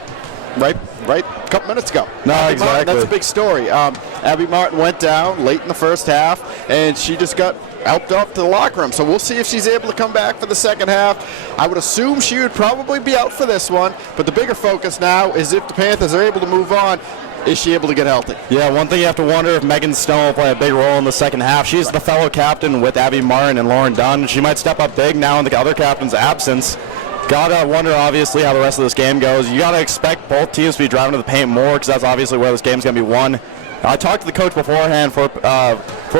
right a couple minutes ago. No, Abby exactly. Martin, that's a big story. Abby Martin went down late in the first half, and she just got helped off to the locker room. So we'll see if she's able to come back for the second half. I would assume she would probably be out for this one, but the bigger focus now is if the Panthers are able to move on, is she able to get healthy? Yeah, one thing you have to wonder if Megan Stone will play a big role in the second half. She's the fellow captain with Abby Martin and Lauren Dunn. She might step up big now in the other captain's absence. Gotta wonder, obviously, how the rest of this game goes. You gotta expect both teams to be driving to the paint more, because that's obviously where this game's gonna be won. I talked to the coach beforehand for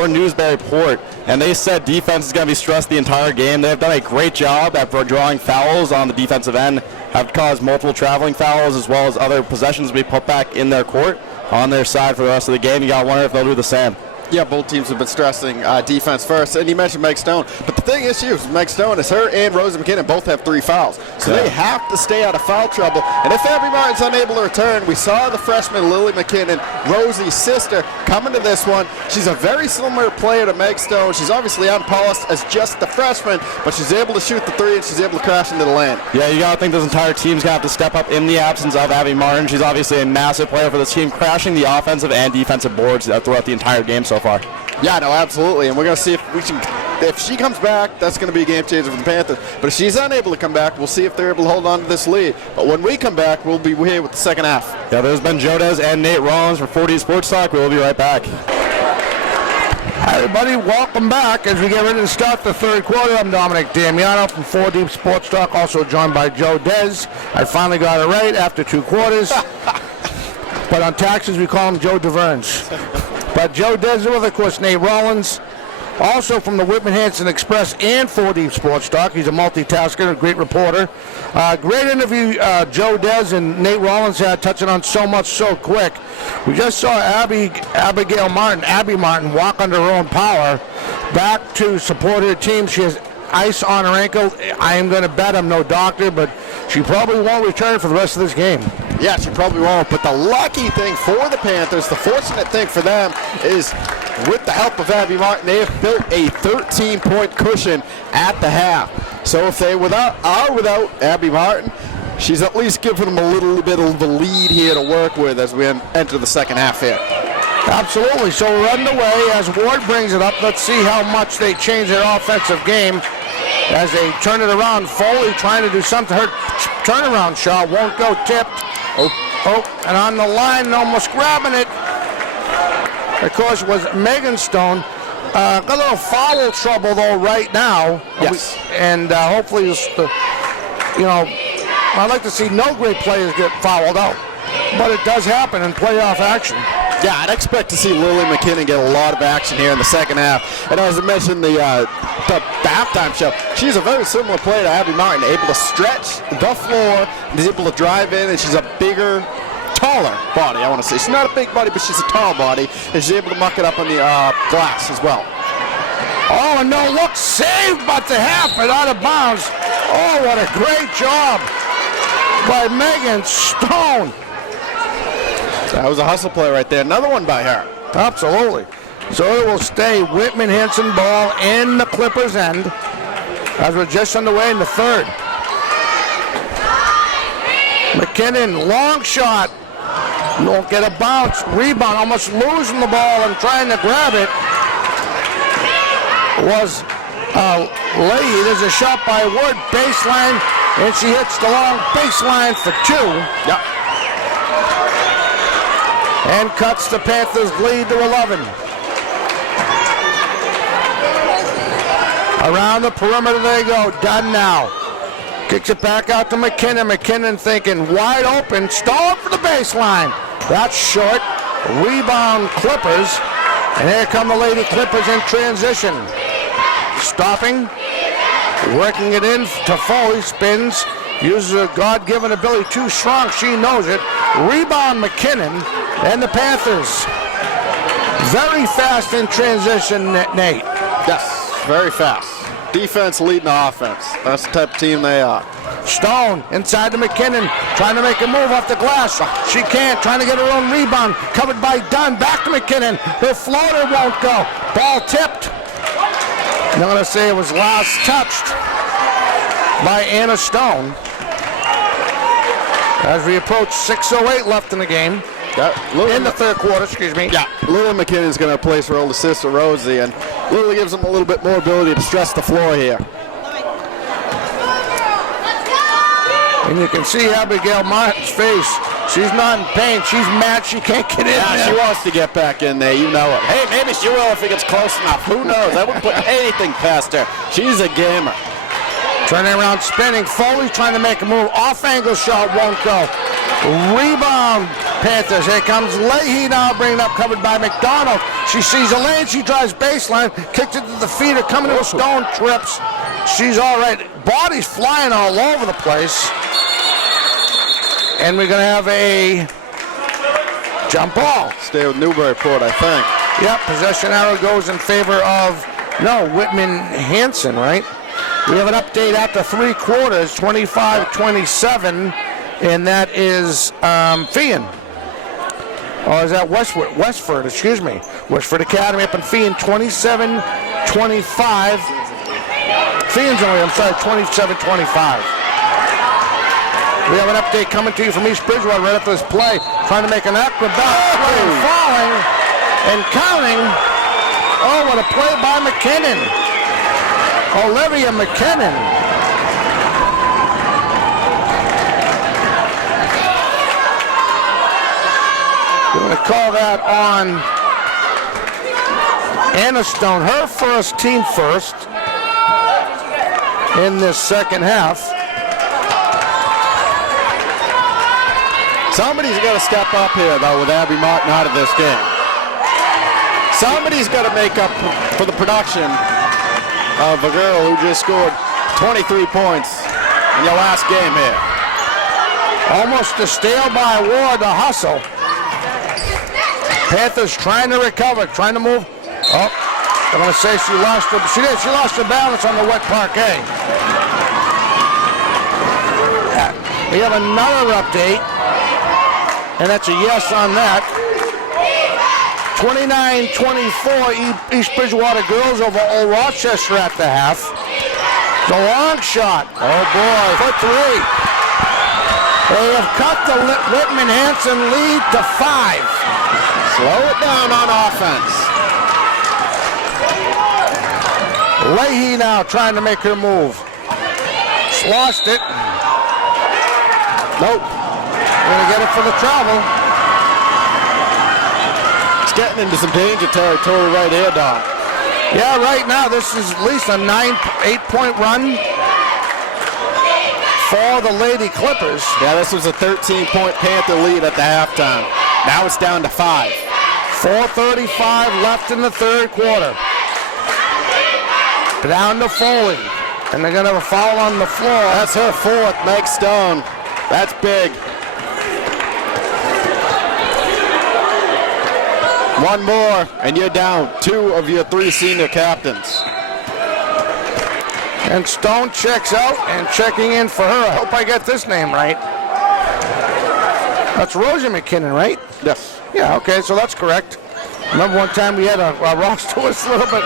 Newburyport, and they said defense is going to be stressed the entire game. They've done a great job at drawing fouls on the defensive end, have caused multiple traveling fouls as well as other possessions to be put back in their court on their side for the rest of the game. You got to wonder if they'll do the same. Yeah, both teams have been stressing defense first, and you mentioned Meg Stone. But the thing is, Meg Stone is her and Rosie McKinnon both have 3 fouls. So they have to stay out of foul trouble. And if Abby Martin's unable to return, we saw the freshman Lily McKinnon, Rosie's sister, come into this one. She's a very similar player to Meg Stone. She's obviously unpolished as just the freshman, but she's able to shoot the 3 and she's able to crash into the lane. Yeah, you got to think this entire team's going to have to step up in the absence of Abby Martin. She's obviously a massive player for this team, crashing the offensive and defensive boards throughout the entire game so far. Yeah, no, absolutely, and we're going to see if she comes back, that's going to be a game changer for the Panthers. But if she's unable to come back, we'll see if they're able to hold on to this lead. But when we come back, we'll be here with the second half. Yeah, there's been Joe Dez and Nate Rollins for 4D Sports Talk. We'll be right back. Hi, everybody. Welcome back as we get ready to start the third quarter. I'm Dominic Damiano from 4 Deep Sports Talk, also joined by Joe Dez. I finally got it right after 2 quarters. But on taxes, we call him Joe DeVerns. But Joe Dez with, of course, Nate Rollins, also from the Whitman-Hanson Express and 4 Deep Sports Talk. He's a multitasker, a great reporter. Great interview Joe Dez and Nate Rollins had, touching on so much so quick. We just saw Abby Martin walk under her own power back to support her team. She has ice on her ankle. I am going to bet, I'm no doctor, but she probably won't return for the rest of this game. Yeah, she probably won't. But the lucky thing for the Panthers, the fortunate thing for them, is with the help of Abby Martin, they have built a 13-point cushion at the half. So if they are without Abby Martin, she's at least given them a little bit of the lead here to work with as we enter the second half here. Absolutely. So we're underway as Ward brings it up. Let's see how much they change their offensive game as they turn it around. Foley trying to do something. Her turnaround shot won't go, tipped. And on the line, almost grabbing it, of course, was Megan Stone. Got a little foul trouble, though, right now. Yes. And hopefully, I'd like to see no great players get fouled out. But it does happen in playoff action. Yeah, I'd expect to see Lily McKinnon get a lot of action here in the second half. And as I mentioned, the halftime show, she's a very similar player to Abby Martin, able to stretch the floor, and is able to drive in, and she's a bigger, taller body, I want to say. She's not a big body, but she's a tall body, and she's able to muck it up on the glass as well. Oh, and no look, saved, but to happen out of bounds. Oh, what a great job by Megan Stone. That was a hustle play right there. Another one by her. Absolutely. So it will stay Whitman-Hanson ball in the Clippers' end as we're just underway in the third. McKinnon, long shot. Won't get a bounce. Rebound, almost losing the ball and trying to grab it. Was Leahy. There's a shot by Ward, baseline, and she hits the long baseline for 2. Yep. And cuts the Panthers' lead to 11. Around the perimeter they go. Done now. Kicks it back out to McKinnon. McKinnon thinking wide open. Stalled for the baseline. That's short. Rebound Clippers. And here come the Lady Clippers in transition. Stopping. Working it in to Foley. Spins. Uses a God-given ability. Too strong. She knows it. Rebound McKinnon. And the Panthers Very fast in transition, Nate. Yes, very fast. Defense leading the offense. That's the type of team they are. Stone inside to McKinnon, trying to make a move off the glass. She can't, trying to get her own rebound. Covered by Dunn, back to McKinnon. Her floater won't go. Ball tipped. I'm going to say it was last touched by Anna Stone. As we approach 6:08 left in the game. In the third quarter, excuse me. Yeah, Lily McKinnon's going to place her older sister, Rosie, and Lily gives them a little bit more ability to stress the floor here. And you can see Abigail Martin's face. She's not in pain. She's mad she can't get in there. She wants to get back in there. You know it. Hey, maybe she will if it gets close enough. Who knows? I wouldn't put anything past her. She's a gamer. Turning around, spinning. Foley trying to make a move. Off-angle shot won't go. Rebound, Panthers. Here comes Leahy now, bringing up, covered by McDonald. She sees a lane. She drives baseline. Kicks it to the feet. Coming to a Stone, trips. She's all right. Body's flying all over the place. And we're going to have a jump ball. Stay with Newburyport, I think. Yep, possession arrow goes in favor of, Whitman-Hanson, right? We have an update after 3 quarters, 25-27, and that is Feehan. Or is that Westford, excuse me. Westford Academy up in Feehan, 27-25. Feehan's only, 27-25. We have an update coming to you from East Bridgewater right after this play. Trying to make an acrobat, falling and counting. Oh, what a play by McKinnon. Olivia McKinnon. We're going to call that on Anna Stone. Her first, team first in this second half. Somebody's got to step up here, though, with Abby Martin out of this game. Somebody's got to make up for the production of a girl who just scored 23 points in your last game here. Almost a steal by Ward, the hustle. Panthers trying to recover, trying to move. Oh, I'm going to say she lost her. She did. She lost her balance on the wet parquet. We have another update. And that's a yes on that. 29-24, East Bridgewater girls over Old Rochester at the half. The long shot. Oh boy, for 3. They have cut the Whitman-Hanson lead to 5. Slow it down on offense. Leahy now trying to make her move. Lost it. Nope. Gonna get it for the travel. It's getting into some danger territory right here, Don. Yeah, right now this is at least a 8-point run for the Lady Clippers. Yeah, this was a 13-point Panther lead at the halftime. Now it's down to 5. 4:35 left in the third quarter. Down to Foley. And they're gonna have a foul on the floor. That's her 4th, Meg Stone. That's big. One more, and you're down 2 of your 3 senior captains. And Stone checks out, and checking in for her. I hope I get this name right. That's Rosie McKinnon, right? Yes. Yeah, okay, so that's correct. Remember one time we had a roster was a little bit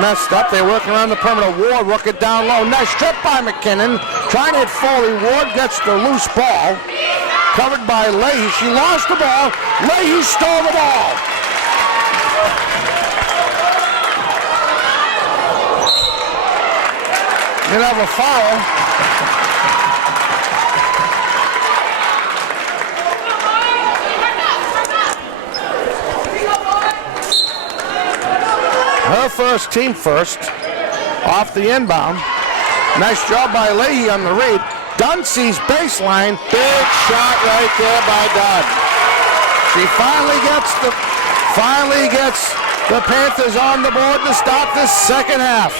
messed up. They were working around the perimeter. Ward work it down low. Nice strip by McKinnon. Trying to hit Foley. Ward gets the loose ball. Covered by Leahy. She lost the ball. Leahy stole the ball. Gonna have a foul. Her first, team first, off the inbound. Nice job by Leahy on the read. Dunn sees baseline. Big shot right there by Dunn. She finally gets the Panthers on the board to stop this second half.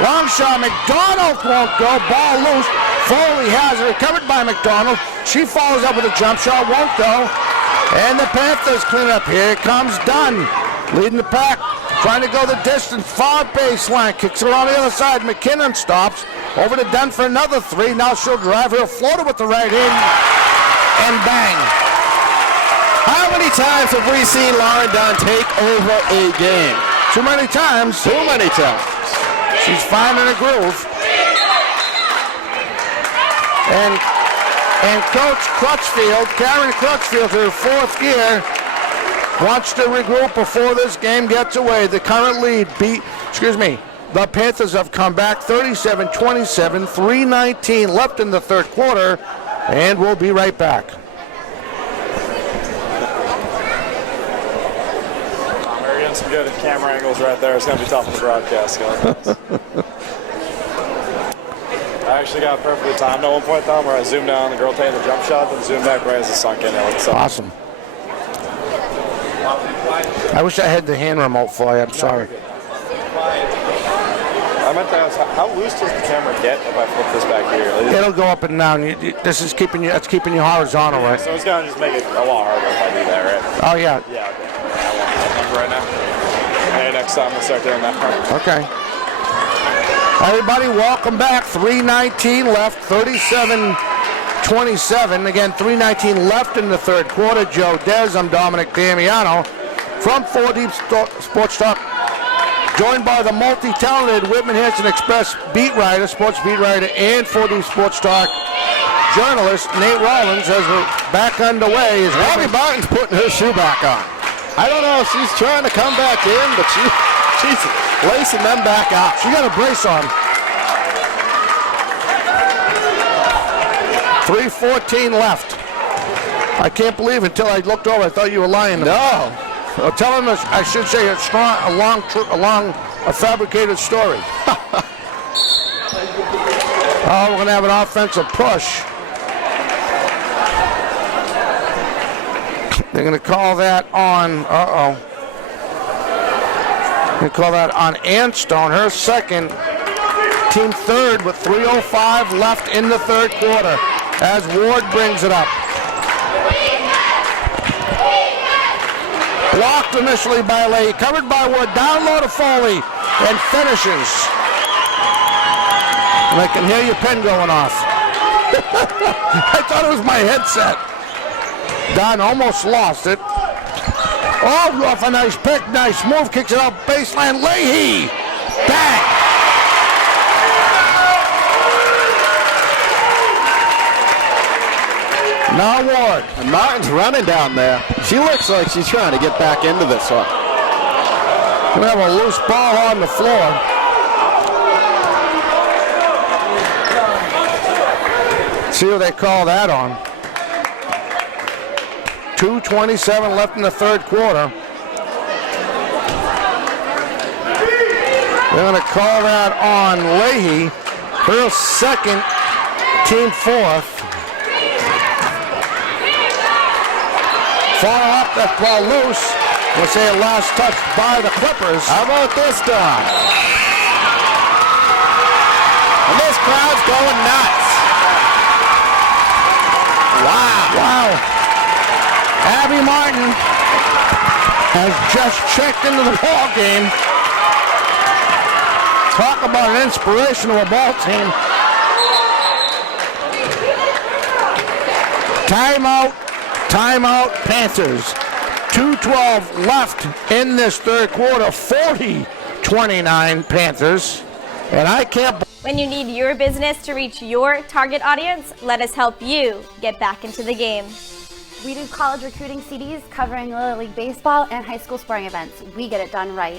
Long shot, McDonald won't go. Ball loose. Foley has it, recovered by McDonald. She follows up with a jump shot, won't go. And the Panthers clean up. Here comes Dunn, leading the pack, trying to go the distance, far baseline, kicks around the other side. McKinnon stops, over to Dunn for another three. Now she'll drive, he'll float it with the right hand, and bang. How many times have we seen Lauren Dunn take over a game? Too many times. Too many times. She's finding a groove. And Coach Crutchfield, Karen Crutchfield, her fourth year, wants to regroup before this game gets away. The current lead the Panthers have come back 37-27, 3:19 left in the third quarter, and we'll be right back. We're getting some good camera angles right there. It's going to be tough on the broadcast, guys. I actually got perfectly timed at one point, though, where I zoomed down, the girl taking the jump shot, then zoomed back right as it sunk in. It looked so awesome. I wish I had the hand remote for you. I'm sorry. I meant to ask, how loose does the camera get if I flip this back here? It'll go up and down. This is keeping you. That's keeping you horizontal, right? So it's gonna just make it a lot harder if I do that, right? Oh yeah. Yeah. Okay. I won't hit that number right now. Maybe next time we'll start doing that part. Okay. Everybody, welcome back. 3:19 left. 37-27. Again, 3:19 left in the third quarter. Joe Dez. I'm Dominic Damiano from 4 Deep Sports Talk. Joined by the multi-talented Whitman-Hanson Express beat writer, sports beat writer, and 4 Deep Sports Talk journalist Nate Rollins, as we're back underway. Is Abby Martin's putting her shoe back on. I don't know if she's trying to come back in, but she's lacing them back out. She got a brace on. 3:14 left. I can't believe until I looked over, I thought you were lying to me. No. Tell him, I should say, a fabricated story. Oh, we're going to have an offensive push. They're going to call that on, they're going to call that on Anstone, her second, team third with 3:05 left in the third quarter as Ward brings it up. Blocked initially by Leahy, covered by Wood, down low to Foley, and finishes. And I can hear your pen going off. I thought it was my headset. Don almost lost it. Oh, off a nice pick, nice move, kicks it out baseline, Leahy. Bang! Now Ward. And Martin's running down there. She looks like she's trying to get back into this one. We have a loose ball on the floor. See what they call that on. 2:27 left in the third quarter. They're going to call that on Leahy. Her second, team fourth. Far up, that ball loose. We'll say a last touch by the Clippers. How about this time? And this crowd's going nuts. Wow. Abby Martin has just checked into the ball game. Talk about an inspiration of a ball team. Timeout, Panthers. 2:12 left in this third quarter. 40-29 Panthers. And I can't... When you need your business to reach your target audience, let us help you get back into the game. We do college recruiting CDs covering Little League baseball and high school sporting events. We get it done right.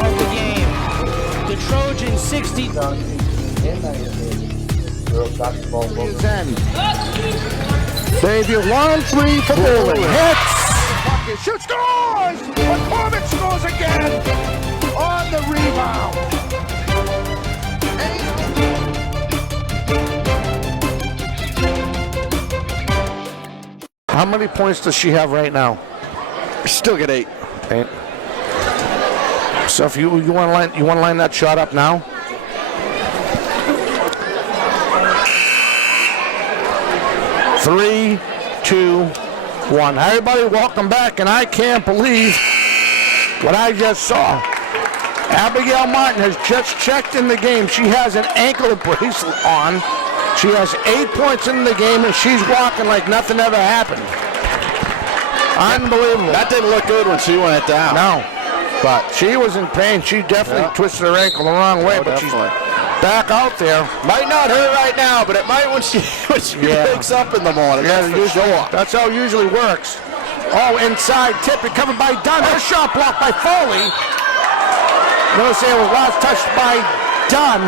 Of the game, the Trojans 60. Xavier 1-3 for Bowling. Hits. Shoots, scores! McCormick scores again on the rebound. How many points does she have right now? Still get 8. So if you want to line that shot up now. 3, 2, 1. Everybody, welcome back, and I can't believe what I just saw. Abigail Martin has just checked in the game. She has an ankle bracelet on. She has 8 points in the game, and she's walking like nothing ever happened. Unbelievable. That didn't look good when she went down. No, but she was in pain. She definitely twisted her ankle the wrong way, but definitely. she's back out there. Might not hurt right now, but it might when she wakes up in the morning. Yeah, That's for sure. that's how it usually works. Oh, inside tip, it covered by Dunn. Her shot blocked by Foley. Notice it was last touched by Dunn,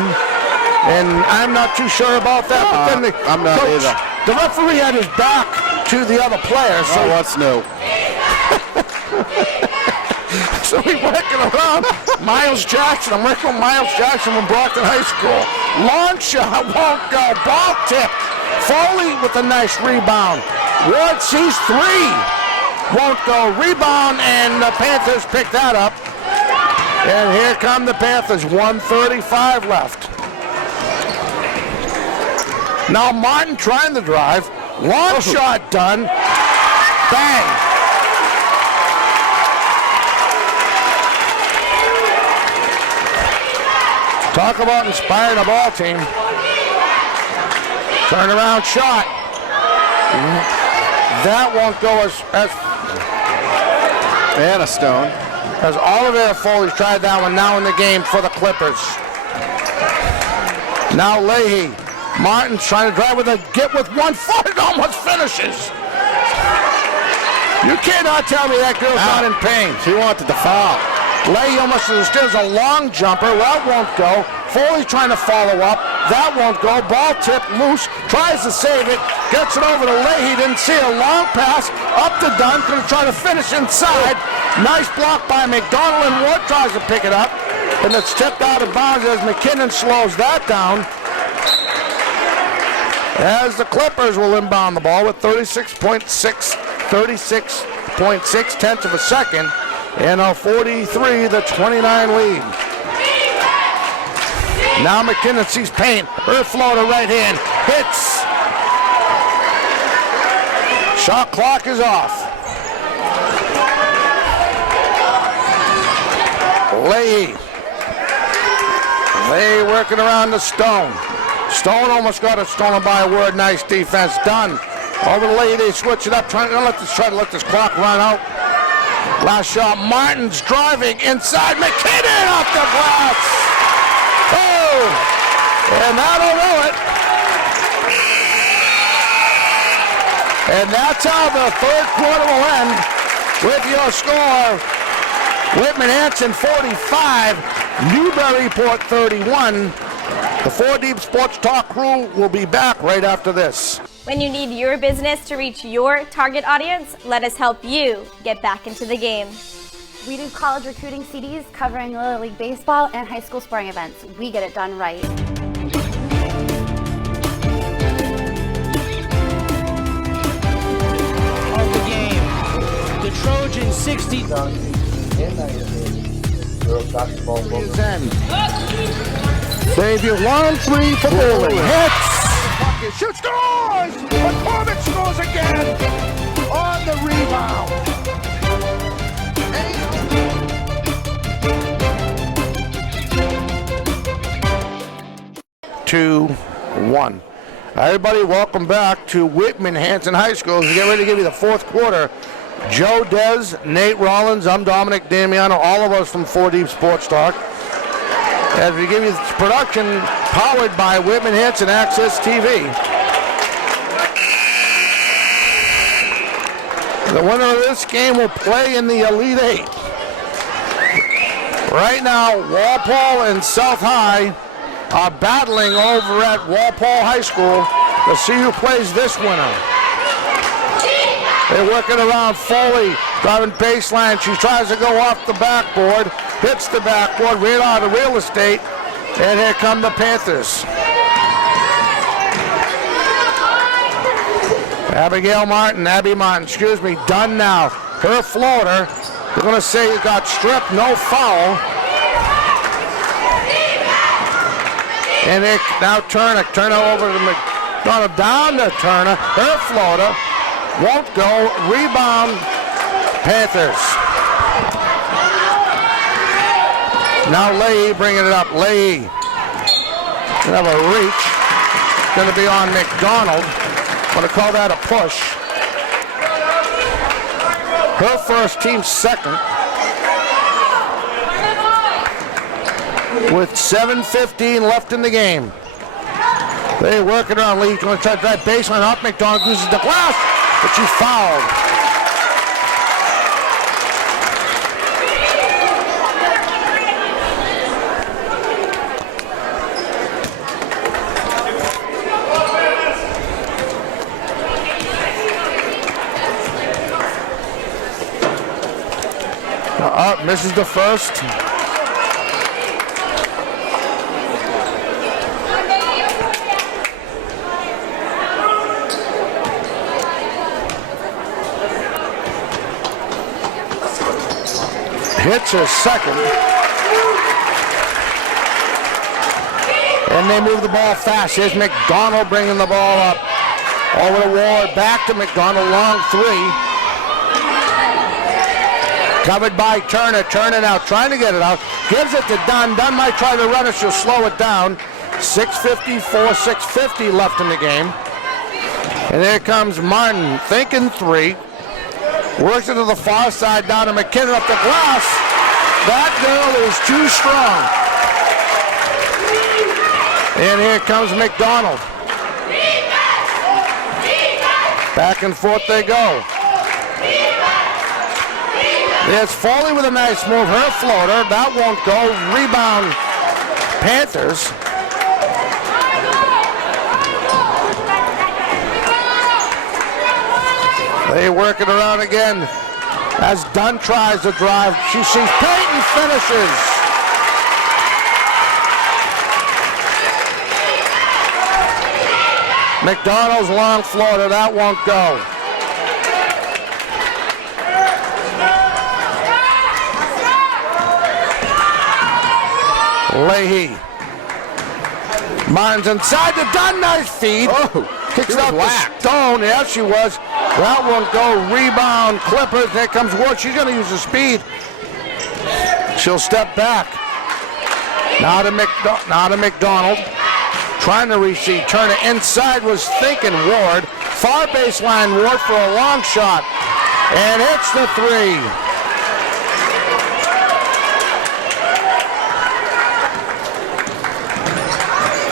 and I'm not too sure about that. But then I'm not either. The referee had his back to the other player, so what's new? so he's working around Miles Jackson. I'm working with Miles Jackson from Brockton High School. Long shot won't go. Ball tip. Foley with a nice rebound. Ward sees 3. Won't go. Rebound, and the Panthers pick that up. And here come the Panthers. 1:35 left. Now Martin trying to drive. Long shot done. Bang. Talk about inspiring a ball team. Turnaround shot. That won't go as And a stone. as Oliver Foley's tried that one now in the game for the Clippers. Now Leahy. Martin's trying to drive with a get with 1 foot. It almost finishes. You cannot tell me that girl's not in pain. She wanted to foul. Leahy almost there's a long jumper. That won't go. Foley's trying to follow up. That won't go. Ball tip loose. Tries to save it. Gets it over to Leahy. Didn't see a long pass. Up to Dunn. Going to try to finish inside. Nice block by McDonald, and Ward tries to pick it up. And it's tipped out of bounds as McKinnon slows that down. As the Clippers will inbound the ball with 36.6 tenths of a second. And a 43-29 lead. Now McKinnon sees Payne. Her floater right hand hits. Shot clock is off. Leahy working around the Stone. Stone almost got it stolen by a Word. Nice defense done. Over to Leahy, they switch it up, trying to let this clock run out. Last shot, Martin's driving inside. McKinnon off the glass. Oh, and that'll do it. And that's how the third quarter will end with your score. Whitman-Hanson 45, Newburyport 31. The 4 Deep Sports Talk crew will be back right after this. When you need your business to reach your target audience, let us help you get back into the game. We do college recruiting CDs covering Little League baseball and high school sporting events. We get it done right. Of the game, the Trojans 60. Is in. Save you 1-3 for Bowling. Hits. Shoots, scores! McCormick scores again on the rebound. 2-1. Everybody, welcome back to Whitman-Hanson High School as we get ready to give you the fourth quarter. Joe Dez, Nate Rollins, I'm Dominic Damiano, all of us from 4 Deep Sports Talk. As we give you this production powered by Whitman-Hanson Access TV. The winner of this game will play in the Elite Eight. Right now, Walpole and South High are battling over at Walpole High School to see who plays this winner. They're working around Foley, driving baseline. She tries to go off the backboard, hits the backboard, right out of real estate, and here come the Panthers. Abby Martin, done now. Her floater, they're going to say it got stripped, no foul. And they now turn it over to McDonald down to Turner. Her floater won't go. Rebound, Panthers. Now Leahy bringing it up. Leahy. Gonna have a reach. Gonna be on McDonald. Gonna call that a push. Her first, team second. With 7:15 left in the game. They work it around. Leahy's gonna try to drive baseline up. McDonald uses the glass, but she's fouled. Misses the first. Hits her second. And they move the ball fast. Here's McDonald bringing the ball up. Over to Ward. Back to McDonald. Long three. Covered by Turner. Turner now trying to get it out. Gives it to Dunn. Dunn might try to run it. She'll slow it down. 6:54, 6:50 left in the game. And here comes Martin. Thinking three. Works it to the far side down to McKinnon up the glass. That girl is too strong. And here comes McDonald. Back and forth they go. There's Foley with a nice move. Her floater. That won't go. Rebound Panthers. They work it around again as Dunn tries to drive. She sees Payton finishes. McDonald's long floater. That won't go. Leahy. Martin's inside the Dunn. Nice feed. Oh, kicks out the Stone. Yeah, she was. That won't go. Rebound Clippers. Here comes Ward. She's going to use the speed. She'll step back. Now to McDonald. Trying to receive. Turner inside was thinking Ward. Far baseline Ward for a long shot. And hits the three.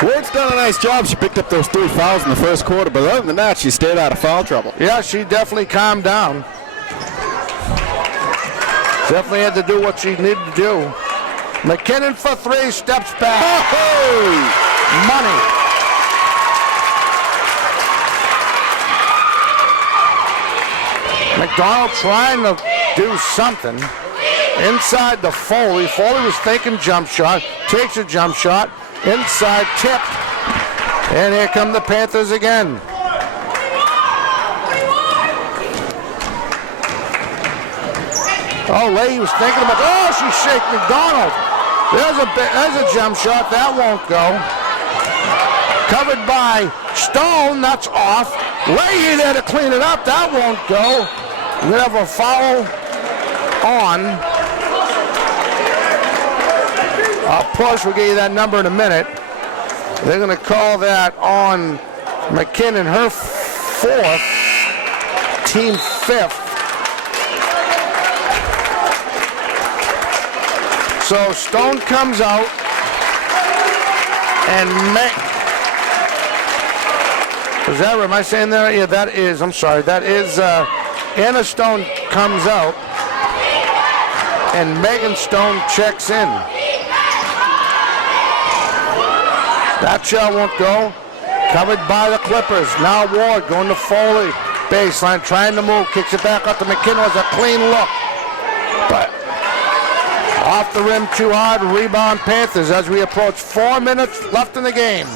Ward's done a nice job. She picked up those 3 fouls in the first quarter, but other than that, she stayed out of foul trouble. Yeah, she definitely calmed down. Definitely had to do what she needed to do. McKinnon for three, steps back. Oh, money. McDonald trying to do something. Inside the Foley. Foley was taking jump shot. Takes a jump shot. Inside tip. And here come the Panthers again. Oh, Leahy was thinking about, oh, she shake McDonald. There's a jump shot. That won't go. Covered by Stone. That's off. Leahy there to clean it up. That won't go. We have a foul on. A push. We'll get you that number in a minute. They're going to call that on McKinnon, her fourth, team fifth. So Stone comes out and is that right? Am I saying that? Yeah, that is. I'm sorry. That is Anna Stone comes out and Megan Stone checks in. That shot won't go. Covered by the Clippers. Now Ward going to Foley. Baseline trying to move. Kicks it back up to McKinnon. Was a clean look. But off the rim too hard. Rebound Panthers as we approach 4 minutes left in the game.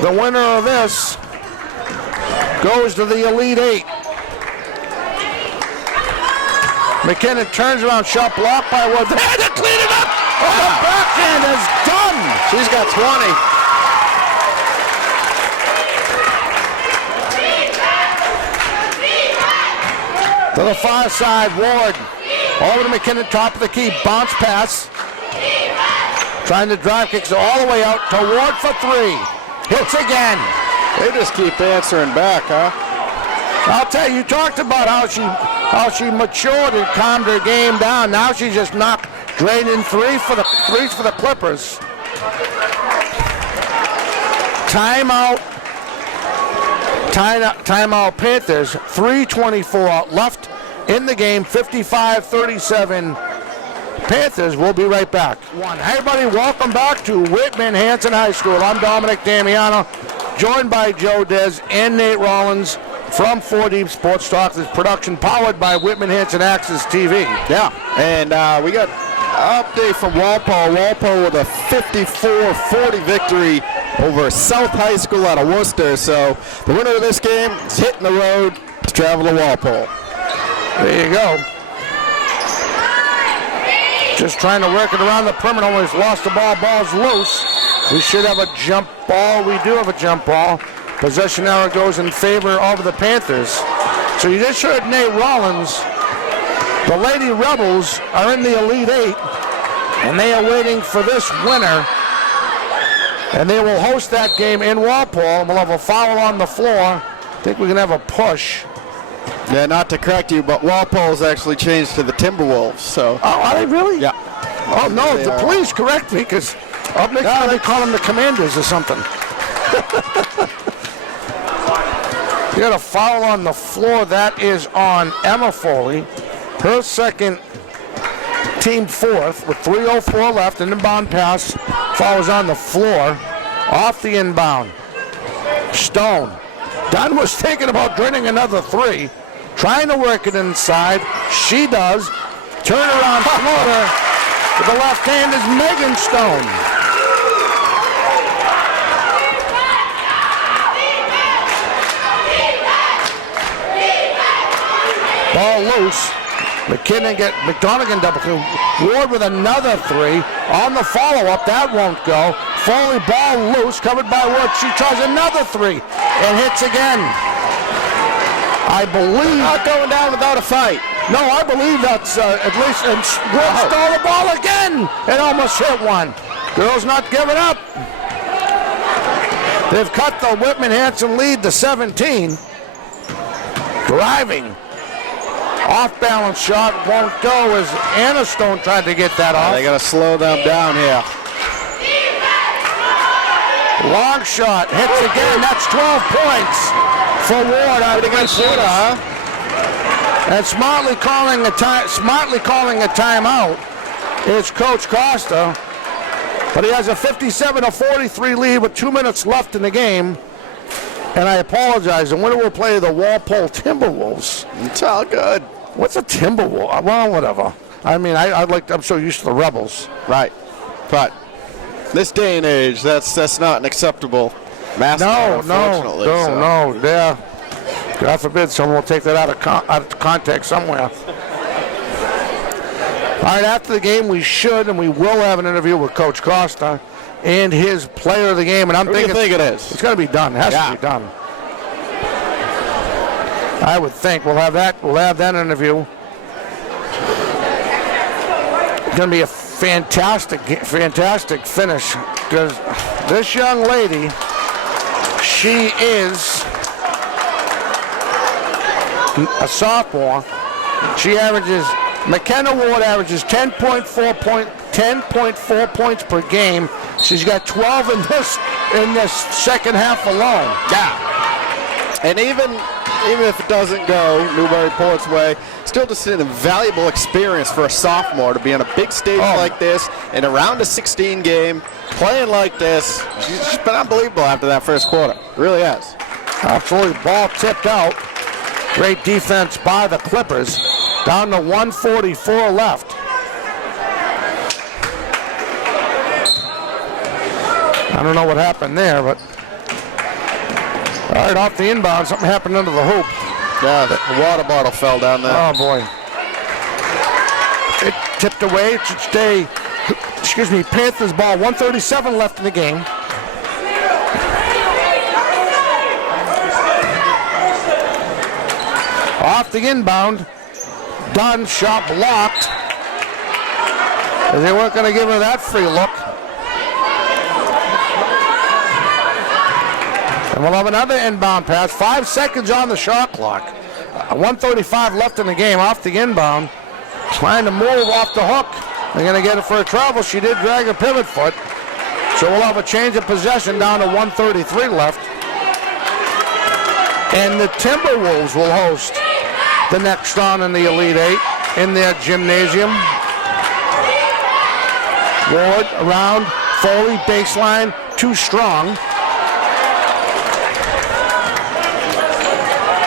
The winner of this goes to the Elite Eight. McKinnon turns around. Shot blocked by Ward. They had to clean it up. Oh, the backhand is done. She's got 20. To the far side, Ward. Over to McKinnon, top of the key, bounce pass. Trying to drive, kicks it all the way out to Ward for 3. Hits again. They just keep answering back, huh? I'll tell you, you talked about how she matured and calmed her game down. Now she just knocked draining threes for the Clippers. Timeout. Timeout Panthers. 3:24 left in the game. 55-37 Panthers. We'll be right back. Hey everybody, welcome back to Whitman-Hanson High School. I'm Dominic Damiano, joined by Joe Dez and Nate Rollins from 4 Deep Sports Talk. This production powered by Whitman-Hanson Access TV. Yeah, and we got an update from Walpole. Walpole with a 54-40 victory over South High School out of Worcester. So the winner of this game is hitting the road to travel to Walpole. There you go. Just trying to work it around the perimeter. Almost lost the ball. Ball's loose. We should have a jump ball. We do have a jump ball. Possession arrow goes in favor of the Panthers. So you just heard Nate Rollins. The Lady Rebels are in the Elite Eight, and they are waiting for this winner. And they will host that game in Walpole. We'll have a foul on the floor. I think we can have a push. Yeah, not to correct you, but Walpole's actually changed to the Timberwolves. So. Oh, are they really? Yeah. Oh no! Please correct me, because up next time they call them the Commanders or something. You got a foul on the floor. That is on Emma Foley. Her second, team fourth, with 3:04 left. An inbound pass. Foul is on the floor. Off the inbound. Stone. Dunn was thinking about draining another 3. Trying to work it inside. She does. Turnaround floater. With the left hand is Megan Stone. Ball loose. McDonogan double clue. Ward with another 3. On the follow-up, that won't go. Foley ball loose, covered by Ward. She tries another 3 and hits again. I believe. Not going down without a fight. No, I believe that's at least. And Ward stole the ball again and almost hit one. Girls not giving up. They've cut the Whitman-Hanson lead to 17. Driving. Off-balance shot won't go as Anna Stone tried to get that off. They got to slow them down here. Long shot, hits again. That's 12 points for Ward out against Shooter, huh? And smartly calling a timeout is Coach Costa. But he has a 57-43 lead with 2 minutes left in the game. And I apologize. The winner will play the Walpole Timberwolves. It's all good. What's a Timberwolf? Well, whatever. I mean, I'm so used to the Rebels. Right. But this day and age, that's not an acceptable mascot, unfortunately. No. Yeah. God forbid someone will take that out of context somewhere. All right, after the game, we should and we will have an interview with Coach Costa and his player of the game. And I'm thinking it is. It's going to be done. It has to be done. I would think we'll have that interview. It's going to be a fantastic finish, because this young lady, she is a sophomore. McKenna Ward averages 10.4 points per game. She's got 12 in this second half alone. Yeah. And even if it doesn't go Newburyport's way, still just an invaluable experience for a sophomore to be on a big stage like this in a round of 16 game, playing like this. She's been unbelievable after that first quarter. It really has. Absolutely. Ball tipped out. Great defense by the Clippers. Down to 1:44 left. I don't know what happened there, but all right, off the inbound, something happened under the hoop. Yeah, the water bottle fell down there. Oh, boy. It tipped away. It should stay, Panthers ball. 1:37 left in the game. Off the inbound Dunn, shot blocked. They weren't going to give her that free look. And we'll have another inbound pass. 5 seconds on the shot clock. 1:35 left in the game off the inbound. Trying to move off the hook. They're going to get it for a travel. She did drag her pivot foot. So we'll have a change of possession down to 1:33 left. And the Timberwolves will host the next round in the Elite Eight in their gymnasium. Ward around, Foley, baseline, too strong.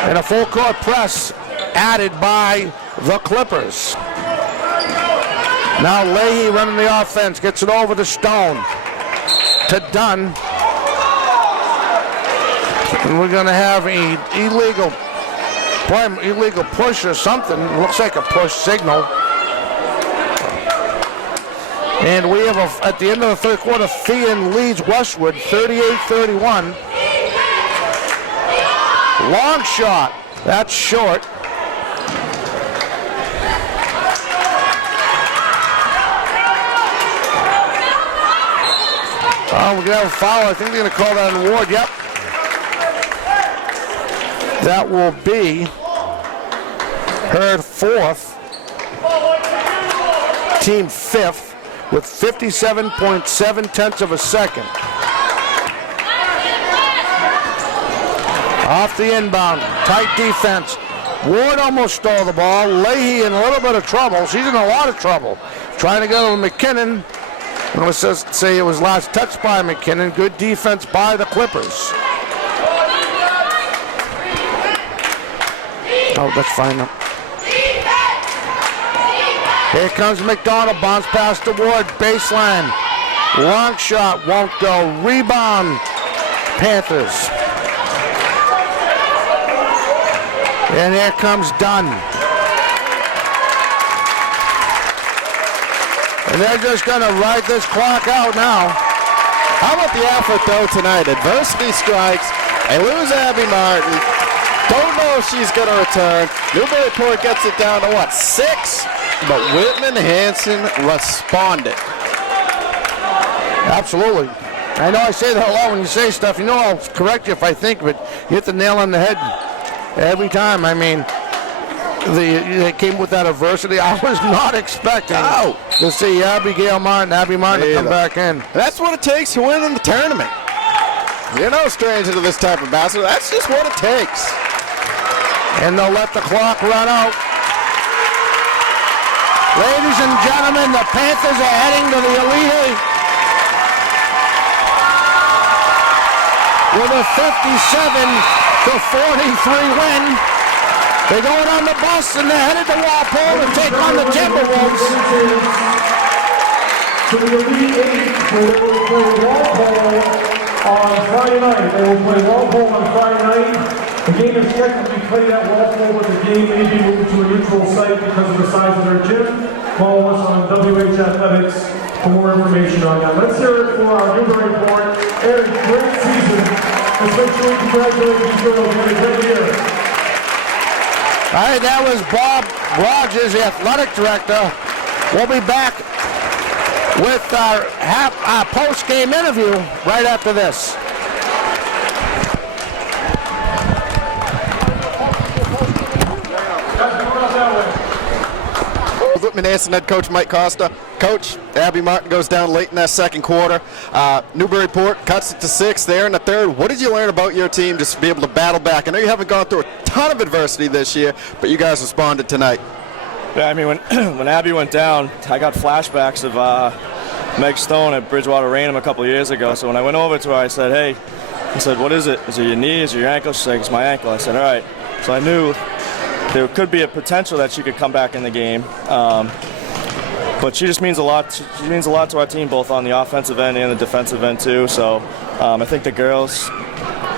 And a full court press added by the Clippers. Now Leahy running the offense, gets it over to Stone, to Dunn. And we're going to have an illegal push or something. It looks like a push signal. And we have, at the end of the third quarter, Thean leads Westwood 38-31. Long shot. That's short. Oh, we're going to have a foul. I think they're going to call that on Ward. Yep. That will be her fourth, team fifth, with 57.7 of a second. Off the inbound, tight defense. Ward almost stole the ball. Leahy in a little bit of trouble. She's in a lot of trouble. Trying to go to McKinnon. And it says say it was last touched by McKinnon. Good defense by the Clippers. Oh, that's fine now. Here comes McDonald. Bounce pass to Ward. Baseline. Long shot. Won't go. Rebound. Panthers. And here comes Dunn. And they're just going to ride this clock out now. How about the effort, though, tonight? Adversity strikes. They lose Abby Martin. Don't know if she's going to return. Newburyport gets it down to, 6? But Whitman-Hanson responded. Absolutely. I know I say that a lot when you say stuff. You know I'll correct you if I think of it. You hit the nail on the head every time. I mean, they came with that adversity. I was not expecting to see Abby Martin come back in. That's what it takes to win in the tournament. You're no stranger to this type of basketball. That's just what it takes. And they'll let the clock run out. Ladies and gentlemen, the Panthers are heading to the Elite Eight with a 57-43 win. They're going on the bus and they're headed to Walpole to take on the Timberwolves. To the Elite Eight, they will play Walpole on Friday night. They will play Walpole on Friday night. The game is scheduled to be played at Walpole, but the game may be moved to a neutral site because of the size of their gym. Follow us on WH Athletics for more information on that. Let's hear it for our Newburyport. Eric, great season. Especially congratulations, girls. Had a great year. All right, that was Bob Rogers, the athletic director. We'll be back with our post-game interview right after this. Whitman-Hanson head coach Mike Costa. Coach, Abby Martin goes down late in that second quarter. Newburyport cuts it to 6 there in the third. What did you learn about your team just to be able to battle back? I know you haven't gone through a ton of adversity this year, but you guys responded tonight. Yeah, I mean, when Abby went down, I got flashbacks of Meg Stone at Bridgewater Raynham a couple of years ago. So when I went over to her, I said, hey, what is it? Is it your knee? Is it your ankle? She said, it's my ankle. I said, all right. So I knew there could be a potential that she could come back in the game. But she just means a lot. She means a lot to our team, both on the offensive end and the defensive end too. So I think the girls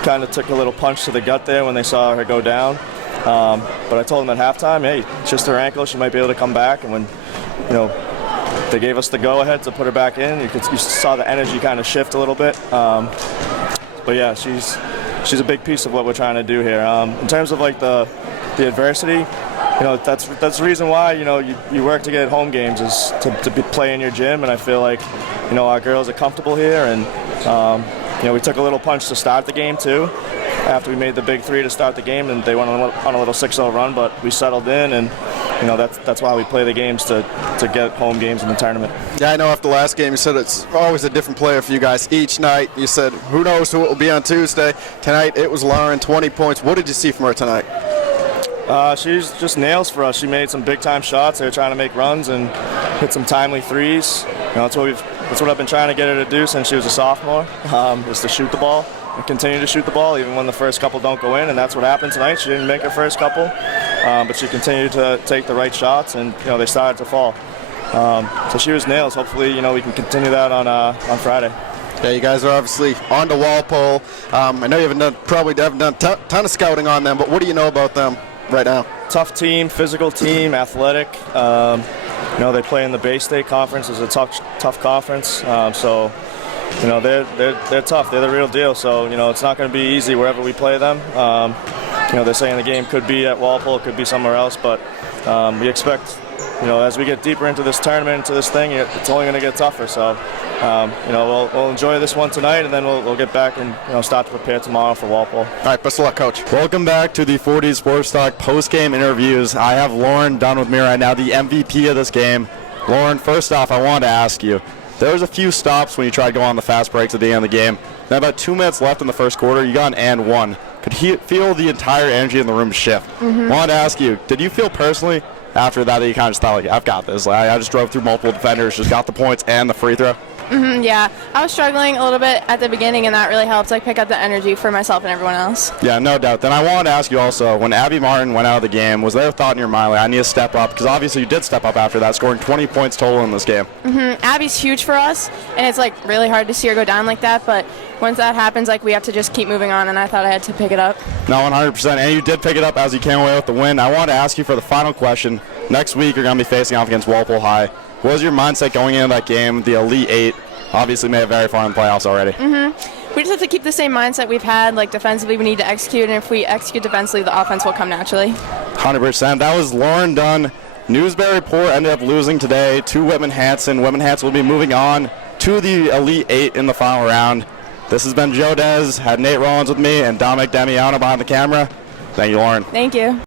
kind of took a little punch to the gut there when they saw her go down. But I told them at halftime, hey, it's just her ankle. She might be able to come back. And when, they gave us the go-ahead to put her back in, you saw the energy kind of shift a little bit. But yeah, she's a big piece of what we're trying to do here. In terms of the adversity, that's the reason why you work to get home games is to play in your gym, and I feel like our girls are comfortable here, and we took a little punch to start the game too. After we made the big 3 to start the game, and they went on a little 6-0 run, but we settled in, and that's why we play the games to get home games in the tournament. Yeah, I know after the last game you said it's always a different player for you guys each night. You said who knows who it will be on Tuesday. Tonight it was Lauren, 20 points. What did you see from her tonight? She's just nails for us. She made some big-time shots. They were trying to make runs and hit some timely threes. That's what I've been trying to get her to do since she was a sophomore, is to shoot the ball and continue to shoot the ball even when the first couple don't go in, and that's what happened tonight. She didn't make her first couple, but she continued to take the right shots, and they started to fall. So she was nails. Hopefully, we can continue that on Friday. Yeah, you guys are obviously on to Walpole. I know you probably haven't done a ton of scouting on them, but what do you know about them right now? Tough team, physical team, athletic. They play in the Bay State Conference. It's a tough conference. So they're tough. They're the real deal. So it's not going to be easy wherever we play them. They're saying the game could be at Walpole, it could be somewhere else, but we expect. As we get deeper into this tournament, into this thing, it's only going to get tougher. So, we'll enjoy this one tonight, and then we'll get back and start to prepare tomorrow for Walpole. All right, best of luck, Coach. Welcome back to the 40 Sports Talk post-game interviews. I have Lauren Dunn with me right now, the MVP of this game. Lauren, first off, I wanted to ask you, there was a few stops when you tried to go on the fast breaks at the end of the game. Then about 2 minutes left in the first quarter, you got an and one. Could feel the entire energy in the room shift. Wanted to ask you, did you feel personally after that you kind of just thought, like, I've got this? I just drove through multiple defenders, just got the points and the free throw? Yeah, I was struggling a little bit at the beginning, and that really helped pick up the energy for myself and everyone else. Yeah, no doubt. Then I wanted to ask you also, when Abby Martin went out of the game, was there a thought in your mind, like, I need to step up? Because obviously you did step up after that, scoring 20 points total in this game. Abby's huge for us, and it's really hard to see her go down like that, but once that happens, we have to just keep moving on, and I thought I had to pick it up. No, 100%, and you did pick it up as you came away with the win. I wanted to ask you for the final question. Next week you're going to be facing off against Walpole High. What was your mindset going into that game, the Elite Eight? Obviously made it very far in the playoffs already. We just have to keep the same mindset we've had. Defensively, we need to execute, and if we execute defensively, the offense will come naturally. 100%. That was Lauren Dunn. Newburyport ended up losing today to Whitman-Hanson. Whitman-Hanson will be moving on to the Elite Eight in the final round. This has been Joe Dez, had Nate Rollins with me, and Dominic Damiano behind the camera. Thank you, Lauren. Thank you.